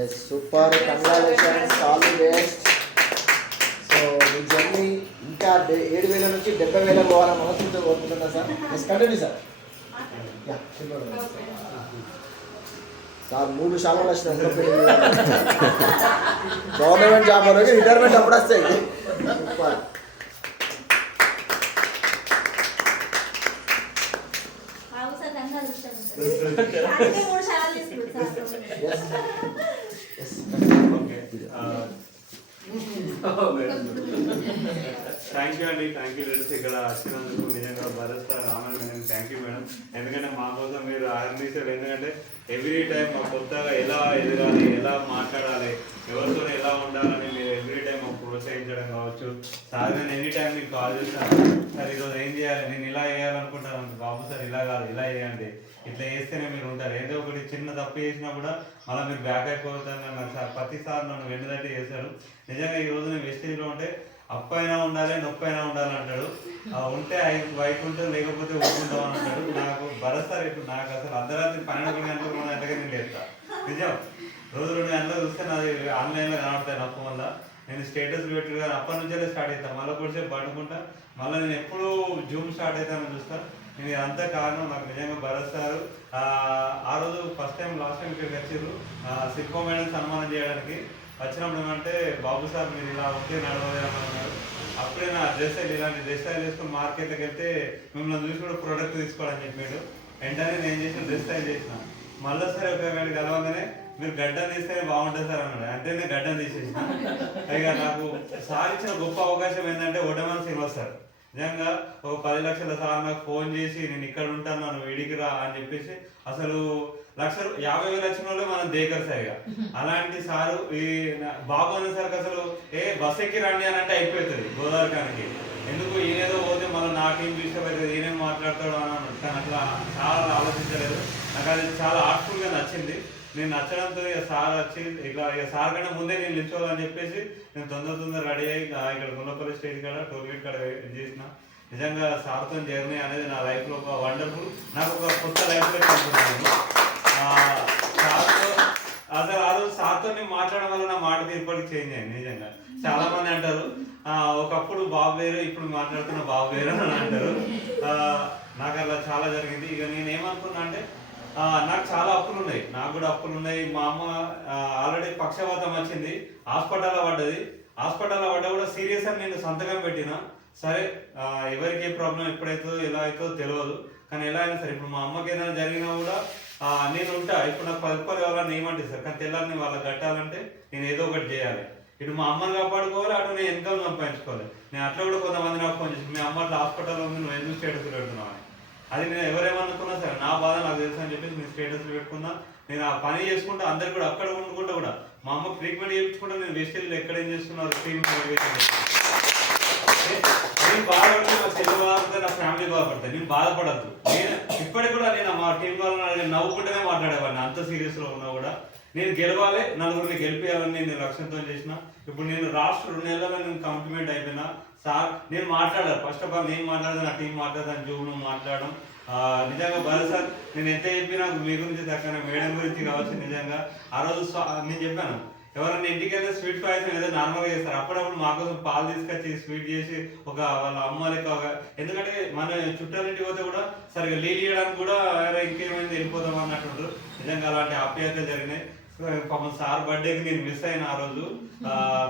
yes super. Congratulations, all the best. So మీ జర్నీ ఇంకా 7,000 నుంచి 70,000 పోవాలని మనసుతో కోరుకుంటున్నా సార్. Yes continue sir. Yeah sir 3 శాలలు వచ్చినాయి. గవర్నమెంట్ జాబ్ అనేది రిటైర్మెంట్ అప్పుడు వస్తాయి. సూపర్. థ్యాంక్ యూ అండి, థ్యాంక్ యూ లేడీస్. ఇక్కడ వచ్చినందుకు నిజంగా Bharat sir, Raman madam thank you madam. ఎందుకంటే మా కోసం మీరు ఆరంభించారు. ఎందుకంటే ఎవ్రీ టైం మాకు కొత్తగా ఎలా ఎదగాలి, ఎలా మాట్లాడాలి, ఎవరితో ఎలా ఉండాలని మీరు ఎవ్రీ టైం మాకు ప్రోత్సహించడం కావచ్చు. సార్ నేను ఎనీ టైం మీకు కాల్ చేస్తాను, సార్ ఈరోజు ఏం చేయాలి, నేను ఇలా చేయాలనుకుంటాను, బాబు సార్ ఇలా కాదు ఇలా చేయండి, ఇట్లా చేస్తేనే మీరు ఉంటారు. ఏదో ఒకటి చిన్న తప్పు చేసినా కూడా మళ్ళీ మీరు బ్యాక్ అయిపోతారు అన్నారు సార్. ప్రతిసారి నన్ను వెన్నుదట్టి చేశారు. నిజంగా ఈ రోజు నేను వెస్టేజ్లో ఉంటే అప్పు అయినా ఉండాలి, నొప్పి అయినా ఉండాలి అంటాడు. ఉంటే వైపు ఉంటుంది, లేకపోతే ఊరుకుంటాం అని అంటాడు. నాకు భరోసా ఇప్పుడు నాకు అసలు అర్ధరాత్రి 12 గంటలకు 3 గంటలకే నేను లేస్తా. నిజం రోజు 2 గంటలకు చూస్తే నాది ఆన్లైన్లో కనబడతాయి నొప్పి వల్ల. నేను స్టేటస్ పెట్టి కానీ అప్పటి నుంచే స్టార్ట్ అవుతాను. మళ్ళీ కొద్దిసేపు పడుకుంటా, మళ్ళీ నేను ఎప్పుడు జూమ్ స్టార్ట్ అవుతానని చూస్తాను. నేను ఇదంతా కారణం నాకు నిజంగా భరోసారు. ఆ రోజు ఫస్ట్ టైం లాస్ట్ టైం ఇక్కడికి వచ్చారు శిల్ప మేడం సన్మానం చేయడానికి. వచ్చినప్పుడు ఏమంటే బాబు సార్ మీరు ఇలా ఉంటే నడవలేమన్నారు. అప్పుడే నా డ్రెస్ స్టైల్ ఇలాంటి డ్రెస్ స్టైల్ వేసుకుని మార్కెట్కి వెళ్తే మిమ్మల్ని చూసి కూడా ప్రోడక్ట్ తీసుకోవాలని చెప్పాడు. వెంటనే నేను చేసిన డ్రెస్ స్టైల్ చేసిన. మళ్ళీ సరే ఒక గంట కలవగానే మీరు గడ్డం తీస్తేనే బాగుంటుంది సార్ అన్నాడు. అంటే నేను గడ్డం తీసేసిన. ఇక నాకు సార్ ఇచ్చిన గొప్ప అవకాశం ఏంటంటే ఒడమన్ శ్రీనివాస్ సార్. నిజంగా ఒక 10 లక్షల సార్ నాకు ఫోన్ చేసి నేను ఇక్కడ ఉంటాను, నన్ను వీడికి రా అని చెప్పేసి అసలు 50,000 వచ్చిన వాళ్ళే మనం దేకరు సార్. అలాంటి సారు ఈ బాబు అనే సార్కి అసలు బస్ ఎక్కి రండి అని అంటే అయిపోతుంది గోదావరికి. ఎందుకు ఈయనేదో పోతే మళ్ళీ నా టీం తీసుకుపోతుంది, ఈయనేం మాట్లాడతాడు అని అన్నాడు. కానీ అట్లా చాలా ఆలోచించలేదు. నాకు అది చాలా ఆర్ట్ఫుల్గా నచ్చింది. నేను నచ్చడంతో ఇక సార్ వచ్చి ఇట్లా ఇక సార్ కంటే ముందే నేను నిల్చోవాలని చెప్పేసి నేను తొందర రెడీ అయ్యి ఇక్కడ గుండపల్లి స్టేజ్ కాడ టోల్గేట్ కాడ చేసిన. నిజంగా సార్తో జర్నీ అనేది నా లైఫ్లో ఒక వండర్ఫుల్, నాకు ఒక కొత్త లైఫ్లో అనుకున్నాను. సార్తో అసలు ఆ రోజు సార్తో నేను మాట్లాడడం వల్ల నా మాట ఇప్పటికి చేంజ్ అయింది. నిజంగా చాలా మంది అంటారు ఒకప్పుడు బాబు వేరు, ఇప్పుడు మాట్లాడుతున్న బాబు వేరు అని అంటారు. నాకు అలా చాలా జరిగింది. ఇక నేను ఏమనుకున్నా అంటే నాకు చాలా అప్పులు ఉన్నాయి, నాకు కూడా అప్పులు ఉన్నాయి. మా అమ్మ ఆల్రెడీ పక్షవాతం వచ్చింది, హాస్పిటల్లో పడ్డది. హాస్పిటల్లో పడ్డా కూడా సీరియస్ అని నేను సంతకం పెట్టిన. సరే ఎవరికి ఏ ప్రాబ్లం ఎప్పుడైతుందో ఎలా అవుతుందో తెలియదు, కానీ ఎలా అయినా సరే ఇప్పుడు మా అమ్మకి ఏదైనా జరిగినా కూడా నేను ఉంటా. ఇప్పుడు నాకు 10 రూపాయలు కావాలని ఏమంటే సార్, కానీ తెల్లారిని వాళ్ళకి కట్టాలంటే నేను ఏదో ఒకటి చేయాలి. ఇటు మా అమ్మని కాపాడుకోవాలి, అటు నేను ఇన్కమ్ సంపాదించుకోవాలి. నేను అట్లా కూడా కొంతమంది నాకు ఫోన్ చేసి మీ అమ్మ అట్లా హాస్పిటల్లో ఉంది, నువ్వు ఎందుకు స్టేటస్ పెడుతున్నావు అని. అది నేను ఎవరేమనుకున్నా సరే నా బాధ నాకు తెలుసు అని చెప్పేసి నేను స్టేటస్లు పెట్టుకున్నా. నేను ఆ పని చేసుకుంటా, అందరికి కూడా అక్కడ ఉండుకుంటా కూడా మా అమ్మ ట్రీట్మెంట్ చేయించుకుంటా. నేను వెస్టేజ్లో ఎక్కడ ఏం చేస్తున్నారు స్క్రీన్ నేను బాధపడితే నా చెల్లి బాధపడితే నా ఫ్యామిలీ బాధపడతాయి. నేను బాధపడద్దు. నేను ఇప్పటికి కూడా నేను మా టీం వాళ్ళని నవ్వుకుంటూనే మాట్లాడేవాడిని. అంత సీరియస్లో ఉన్నా కూడా నేను గెలవాలి, నలుగురిని గెలిపేయాలని నేను లక్ష్యంతో చేసిన. ఇప్పుడు నేను రాష్ట్ర 2 నెలల్లో నేను కంప్లిమెంట్ అయిపోయినా. సార్ నేను మాట్లాడాను, ఫస్ట్ ఆఫ్ ఆల్ నేను మాట్లాడదాను, నా టీం మాట్లాడదాను, జూబ్లో మాట్లాడడం. నిజంగా బాగా సార్ నేను ఎంత చెప్పినా మీ గురించి తక్కువ, మేడం గురించి కావచ్చు. నిజంగా ఆ రోజు నేను చెప్పాను, ఎవరైనా ఇంటికి వెళ్తే స్వీట్ పాయసం ఏదో నార్మల్గా చేస్తారు. అప్పుడప్పుడు మా కోసం పాలు తీసుకొచ్చి స్వీట్ చేసి ఒక వాళ్ళ అమ్మ లెక్క ఎందుకంటే మన చుట్టాలింటికి పోతే కూడా సరిగ్గా లీడ్ చేయడానికి కూడా ఇంకేమైంది వెళ్ళిపోతాం అన్నట్టు. నిజంగా అలాంటి ఆప్యాయత జరిగినాయి. పాపం సార్ బర్త్డేకి నేను మిస్ అయిన ఆ రోజు.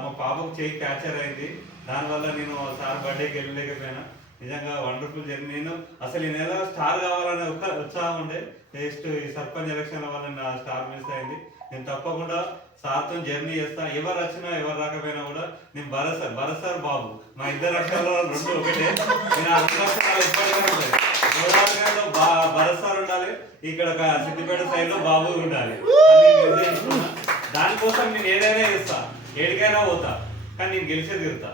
మా పాపకు చేయి క్యాచర్ అయింది. దానివల్ల నేను సార్ బర్త్డేకి వెళ్ళలేకపోయినా. నిజంగా వండర్ఫుల్ జర్నీ. నేను అసలు ఈ నెల స్టార్ కావాలనే ఒక ఉత్సాహం ఉండే, జస్ట్ ఈ సర్పంచ్ ఎలక్షన్ల వల్ల నా స్టార్ మిస్ అయింది. నేను తప్పకుండా సార్తో జర్నీ చేస్తా. ఎవరు వచ్చినా ఎవరు రాకపోయినా కూడా నేను భరత్ సార్ బాబు, మా ఇద్దరు అక్షరాలు రెండు ఒకటే. నేను ఆ రెండు అక్షరాలు ఎప్పటికీ ఉంటాయి. గోదావరిలో భరత్ సార్ ఉండాలి, ఇక్కడ సిద్దిపేట సైడ్ లో బాబు ఉండాలి అని నిర్ణయించుకున్నా. దానికోసం నేను ఏదైనా చేస్తా, ఏడికైనా పోతా, కానీ నేను గెలిచే తిరుగుతా.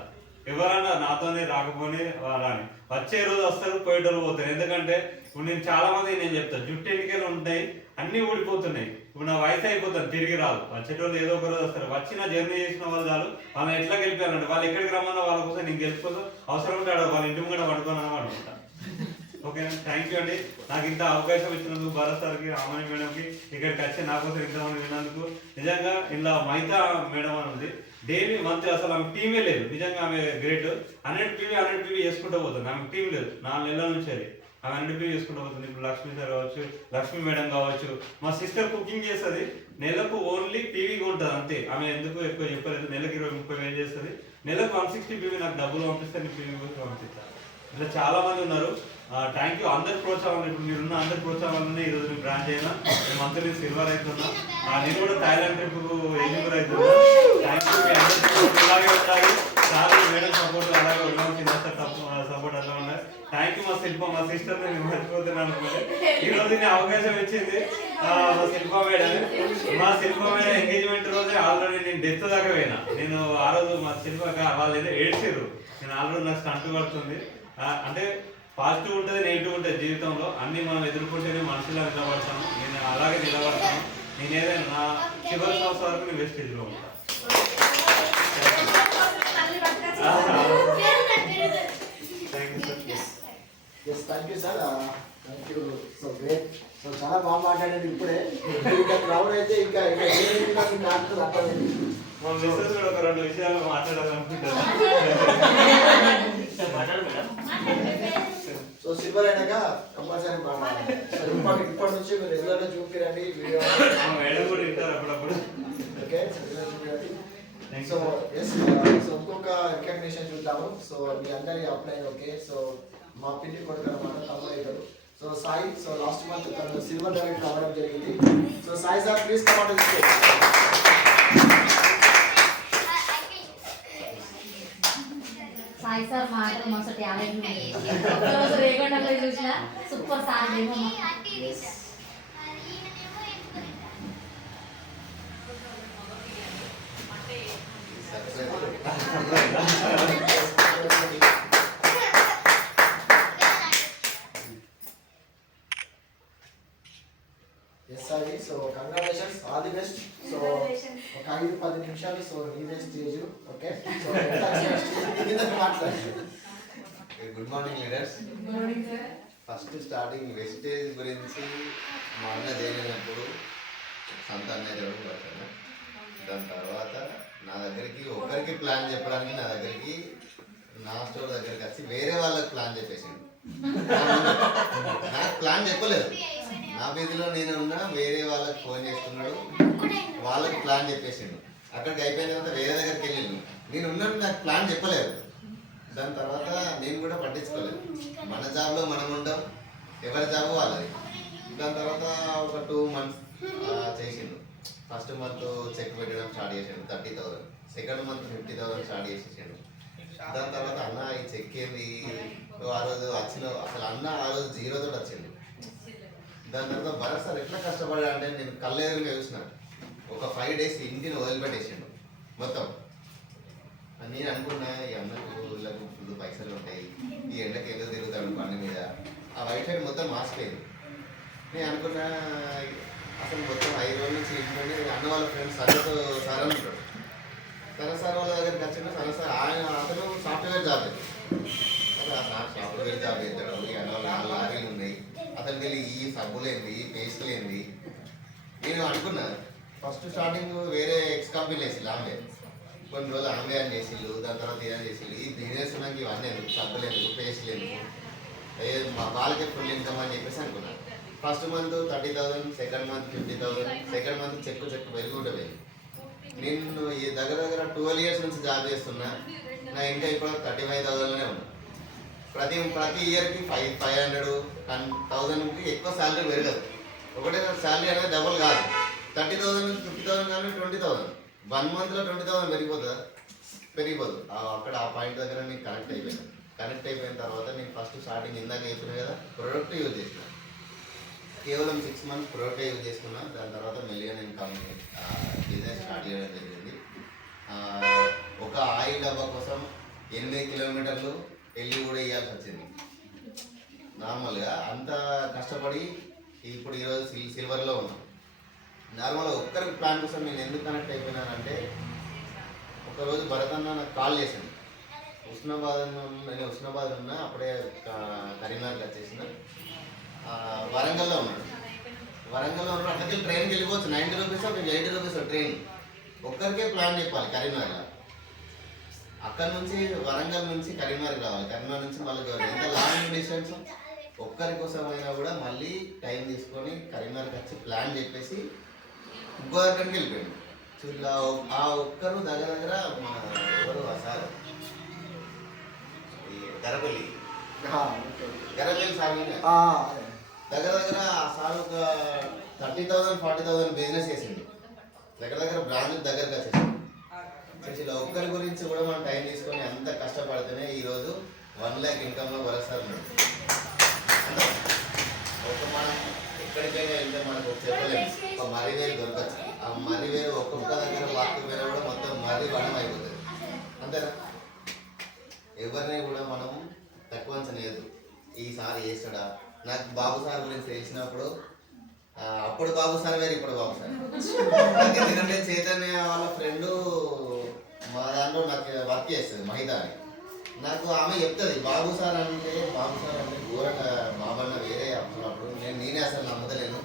ఎవరన్నా నాతోనే రాకపోనే రాని, వచ్చే రోజు వస్తారు, పోయేటోళ్ళు పోతారు. ఎందుకంటే ఇప్పుడు నేను చాలా మంది నేను చెప్తాను, జుట్టు ఎన్నికలు ఉంటాయి, అన్ని ఊడిపోతున్నాయి. ఇప్పుడు నా వయసు అయిపోతుంది, తిరిగి రాదు. వచ్చేటోళ్ళు ఏదో ఒక రోజు వస్తారు. వచ్చిన జర్నీ చేసిన వాళ్ళు చాలు. వాళ్ళని ఎట్లా గెలిపారంటే వాళ్ళు ఎక్కడికి రమ్మన్నా వాళ్ళ కోసం నేను గెలిచిపోతాను. అవసరం ఉంటే వాళ్ళ ఇంటి ముంగడ పడుకోనని అనుకుంటా. ఓకేనా, థ్యాంక్ యూ అండి. నాకు ఇంత అవకాశం ఇచ్చినందుకు భరత్ సార్కి, రామాని మేడంకి, ఇక్కడికి వచ్చి నా కోసం ఇంతమంది విన్నందుకు. నిజంగా ఇలా మైతా మేడం అని ఉంది, డైలీ మంత్లీ అసలు ఆమె టీమే లేదు. నిజంగా ఆమె గ్రేట్. 100 PV చేసుకుంటూ పోతుంది. ఆమె టీం లేదు 4 నెలల నుంచి. అది ఆమె 100 PV చేసుకుంటూ పోతుంది. ఇప్పుడు లక్ష్మీ సార్ కావచ్చు, లక్ష్మీ మేడం కావచ్చు, మా సిస్టర్ కుకింగ్ చేస్తుంది. నెలకు ఓన్లీ PV ఉంటుంది అంతే. ఆమె ఎందుకు ఎక్కువ చెప్పలేదు. నెలకు 20-30 వేలు చేస్తుంది. నెలకు 160 PV నాకు డబ్బులు పంపిస్తే నేను PV పంపిస్తాను. ఇలా చాలా మంది ఉన్నారు. Thank you. అందరి ప్రోత్సాహం, ఇప్పుడు మీరున్న అందరి ప్రోత్సాహం వల్లనే ఈరోజు నేను బ్రాంచ్ అయినా. నేను మంత్లీ సిల్వర్ అవుతున్నా. నేను కూడా థాయిలాండ్ ట్రిప్ ఎలిజిబుల్ అవుతున్నా. Thank you. మీ అందరి సపోర్ట్ ఇలాగే ఉండాలి. చాలా మేడం సపోర్ట్ అలాగే ఉన్నాం, చిన్న సపోర్ట్ అట్లా ఉండాలి. Thank you. మా శిల్ప, మా సిస్టర్ నేను మర్చిపోతున్నాను అనుకుంటే ఈరోజు నేను అవకాశం ఇచ్చింది మా శిల్ప మేడం. మా శిల్ప మేడం ఎంగేజ్మెంట్ రోజే ఆల్రెడీ నేను డెత్ దాకా పోయినా. నేను ఆ రోజు మా శిల్ప వాళ్ళు ఏదో ఏడ్చారు. నేను ఆల్రెడీ నాకు స్టంట్ పడుతుంది. అంటే పాజిటివ్ ఉంటుంది, నెగిటివ్ ఉంటుంది జీవితంలో. అన్ని మనం ఎదుర్కొంటేనే మనుషులా నిలబడతాను. నేను అలాగే నిలబడతాను. నేను ఏదైనా నా చివరి సంవత్సరం వరకు నేను వేస్టేజ్లో ఉంటాను. Thank you sir. Thank you. So great. So చాలా బాగా మాట్లాడారు. ఇప్పుడే ఇంకా క్రౌడ్ అయితే ఇంకా మా మిస్సెస్ కూడా ఒక 2 విషయాలు మాట్లాడాలనుకుంటాను. సో సిల్వర్ అయినాక కంపల్సరీ మాట్లాడాలి. సో ఇప్పటి నుంచి మీరు రెగ్యులర్గా చూపిరండి వీడియో. మేడం కూడా వింటారు అప్పుడప్పుడు. Okay, so yes. సో ఇంకొక రికగ్నిషన్ చూద్దాము. సో మీ అందరి అప్లై. ఓకే, సో మా పిల్లి కొడుకు అన్నమాట, తమ్ముడు అవుతాడు. So Sai, so last month తను సిల్వర్ డైరెక్ట్ అవ్వడం జరిగింది. So Sai sir please come on the stage. Sai sir మాటలు మస్తు టాలెంట్ ఉన్నాయి. ఒకరోజు రేగొండలో చూసిన సూపర్ సార్ ఏమో. Yes Sai. So congratulations, all the best. So ఒక 5-10 నిమిషాలు సో నీవే స్టేజ్. ఓకే, సో మాట్లాడు. Good morning leaders. First starting wastage గురించి మా అన్న చేయలేనప్పుడు సంతాన్ని జరుగుతుంది. దాని తర్వాత నా దగ్గరికి ఒకరికి ప్లాన్ చెప్పడానికి నా స్టోర్ దగ్గరికి వచ్చి వేరే వాళ్ళకి ప్లాన్ చెప్పేసిండు. నాకు ప్లాన్ చెప్పలేదు. నా వీధిలో నేను ఉన్నా, వేరే వాళ్ళకి ఫోన్ చేస్తున్నాడు, వాళ్ళకి ప్లాన్ చెప్పేసిండు. అక్కడికి అయిపోయిన తర్వాత వేరే దగ్గరికి వెళ్ళిండు. నేను ఉన్నాను, నాకు ప్లాన్ చెప్పలేదు. దాని తర్వాత నేను కూడా పట్టించుకోలేదు. మన జాబ్లో మనం ఉంటాం, ఎవరి జాబ్ వాళ్ళది. దాని తర్వాత ఒక 2 months చేసిండు. ఫస్ట్ మంత్ చెక్ పెట్టడం స్టార్ట్ చేసాడు 30,000. సెకండ్ మంత్ 50,000 స్టార్ట్ చేసేసాడు. దాని తర్వాత అన్న ఈ చెక్ ఏంది ఆ రోజు వచ్చిన, అసలు అన్న ఆ రోజు 0 తోటి వచ్చిండు. దాని తర్వాత భరత్ సార్ ఎట్లా కష్టపడా అంటే నేను కళ్ళెదురుగా చూసిన. ఒక 5 days ఇంటిని వదిలిపెట్టేసిండు మొత్తం. నేను అనుకున్నా ఈ అన్నకు వీళ్ళకు ఫుల్ పైసలు ఉంటాయి, ఈ ఎండకి ఎందుకు తిరుగుతాడు బండి మీద. ఆ వైట్ సైడ్ మొత్తం మాసిపోయింది. నేను అనుకున్నా అసలు మొత్తం 5 రోజుల నుంచి ఇంట్లోనే అన్న వాళ్ళ ఫ్రెండ్స్ సరతో సార్ అని ఉంటాడు. సార్ వాళ్ళ దగ్గరికి వచ్చిన సార్ అతను సాఫ్ట్వేర్ జాబ్ చేస్తాడు. సాఫ్ట్వేర్ జాబ్ చేస్తాడు. అన్న వాళ్ళ 4 లారీలు ఉన్నాయి. అతనికి వెళ్ళి ఈ సబ్బులేంది, పేస్టులు ఏంది. నేను అనుకున్నా ఫస్ట్ స్టార్టింగ్ వేరే ఎక్స్ కంపెనీలు వేసి ఆమె కొన్ని రోజులు ఆమె అని చేసిళ్ళు. దాని తర్వాత ఏం చేసిళ్ళు, ఈ బిజినెస్ నాకు ఇవన్నీ ఎందుకు, సబ్బులు ఎందుకు, పేస్టులు ఎందుకు, మా వాళ్ళకే ఫుల్ ఇన్కమ్ అని చెప్పేసి అనుకున్నాను. First month 30,000, second month 50,000, second month cheque పెరుగుంటే పోయింది. నేను ఈ దగ్గర 12 years నుంచి జాబ్ చేస్తున్నా. నా ఇంకా ఇప్పుడు 35,000లోనే ఉన్నా. ప్రతి ఇయర్కి 500 1000కి ఎక్కువ శాలరీ పెరగదు. ఒకటే శాలరీ అనేది డబుల్ కాదు. 30,000 నుంచి 50,000 కానీ 20,000 1 మంత్లో 20,000 పెరిగిపోదు. అక్కడ ఆ పాయింట్ దగ్గర నేను కనెక్ట్ అయిపోయిన తర్వాత నేను ఫస్ట్ స్టార్టింగ్ ఇందాక చెప్పిన కదా ప్రొడక్ట్ యూజ్ చేసిన. కేవలం 6 మంత్స్ ప్రొడక్ట్ యూజ్ చేసుకున్నా. దాని తర్వాత మెల్లిగా నేను బిజినెస్ స్టార్ట్ చేయడం జరిగింది. ఒక ఆయిల్ డబ్బా కోసం 8 కిలోమీటర్లు వెళ్ళి కూడా ఇవ్వాల్సి వచ్చింది. నార్మల్గా అంత కష్టపడి ఇప్పుడు ఈరోజు సిల్వర్లో ఉన్నాం. నార్మల్గా ఒక్కరికి ప్లాన్ కోసం నేను ఎందుకు కనెక్ట్ అయిపోయినానంటే, ఒకరోజు భరత్ అన్న నాకు కాల్ చేసింది. నేను ఉస్నాబాద్ ఉన్నా, అప్పుడే కరీంనగర్కి వచ్చేసిన. వరంగల్లో ఉన్నాడు. అక్కడికి ట్రైన్కి వెళ్ళిపోవచ్చు. 90 రూపీస్ మీకు 80 రూపీస్ ట్రైన్. ఒక్కరికే ప్లాన్ చెప్పాలి కరీంనగర్లో. అక్కడ నుంచి వరంగల్ నుంచి కరీంనగర్ రావాలి. కరీంనగర్ నుంచి మళ్ళీ ఎంత లాంగ్ డిస్టెన్స్. ఒక్కరి కోసమైనా కూడా మళ్ళీ టైం తీసుకొని కరీంనగర్కి వచ్చి ప్లాన్ చెప్పేసి ఇంకో దగ్గరికి వెళ్ళిపోయాడు. సో ఇలా ఆ ఒక్కరు దగ్గర మన ఎవరు సార్ గరపల్లి సార్ దగ్గర ఆ సార్ ఒక 30,000 40,000 బిజినెస్ చేసిండు. దగ్గర బ్రాంచ్ దగ్గరకు వచ్చేసింది. ఇలా ఒక్కరి గురించి కూడా మనం టైం తీసుకొని అంత కష్టపడితేనే ఈరోజు 1 lakh ఇన్కమ్లో వరస్తారు. ఒక మనం ఎక్కడికైనా వెళ్తే మనకు చెప్పలేము. ఒక మర్రివేలు దొరకచ్చు. ఆ మర్రివేలు ఒక్కొక్క దగ్గర వాక్కు వేరే కూడా మొత్తం మర్రి వనం అయిపోతుంది. అంతేనా? ఎవరిని కూడా మనం తక్కువ అంచలేదు. ఈసారి చేస్తాడా? నాకు బాబు సార్ గురించి తెలిసినప్పుడు అప్పుడు బాబు సార్ వేరు, ఇప్పుడు బాబు సార్. ఎందుకంటే చైతన్య వాళ్ళ ఫ్రెండు మా దాంట్లో నాకు వర్క్ చేస్తుంది మహిళ అని. నాకు ఆమె చెప్తుంది బాబు సార్ అంటే ఘోరంగా బాబన్న వేరే అప్పుడు నేనే అసలు నమ్మదలేను.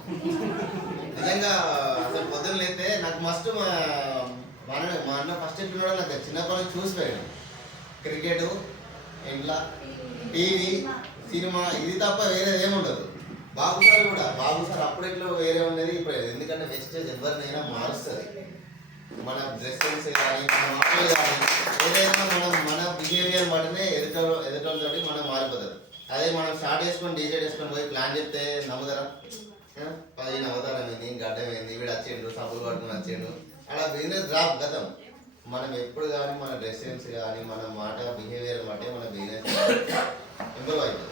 నిజంగా అసలు పొద్దున్న లేతే నాకు మస్ట్ మా అన్న ఫస్ట్ ఎట్లున్నాడో నాకు చిన్నప్పటి నుంచి చూసిపోయాను. క్రికెట్, ఇంట్లో టీవీ, సినిమా, ఇది తప్ప వేరేది ఏముండదు. బాబు సార్ అప్పుడు ఎట్లా వేరే ఉండేది ఇప్పుడు. ఎందుకంటే వెస్టేజ్ ఎవరినైనా మారుస్తుంది. మన డ్రెస్ సెన్స్ కానీ మన మాటలు కానీ ఏదైనా మన బిహేవియర్ బట్టినే ఎదుటోళ్ళతో మనం మారిపోతుంది. అదే మనం స్టార్ట్ చేసుకొని డిసైడ్ చేసుకొని పోయి ప్లాన్ చెప్తే నమ్ముతారా? 10 అవతారం ఏంది, గడ్డం ఏంది, వీడు వచ్చిండు సబ్బులు పట్టుకుని వచ్చిండు, అలా బిజినెస్ డ్రాప్ గతం. మనం ఎప్పుడు కానీ మన డ్రెస్ సెన్స్ కానీ మన మాట బిహేవియర్ బట్టే మన బిజినెస్ ఇంప్రూవ్ అవుతుంది.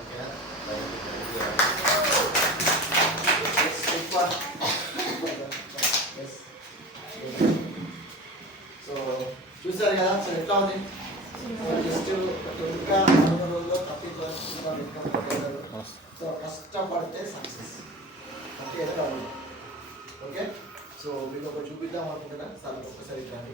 ఓకేనా? సో చూసారు కదా. సో ఎట్లా ఉంది? జస్ట్ ఇంకా 4 రోజుల్లో 30,000 ఇన్కమ్. సో కష్టపడితే సక్సెస్. ఓకే, ఎట్లా ఉంది? ఓకే. సో మీకు ఒక చూపిద్దాం అనుకుంటున్నా. సార్ ఒక్కసారి ఇట్లాంటి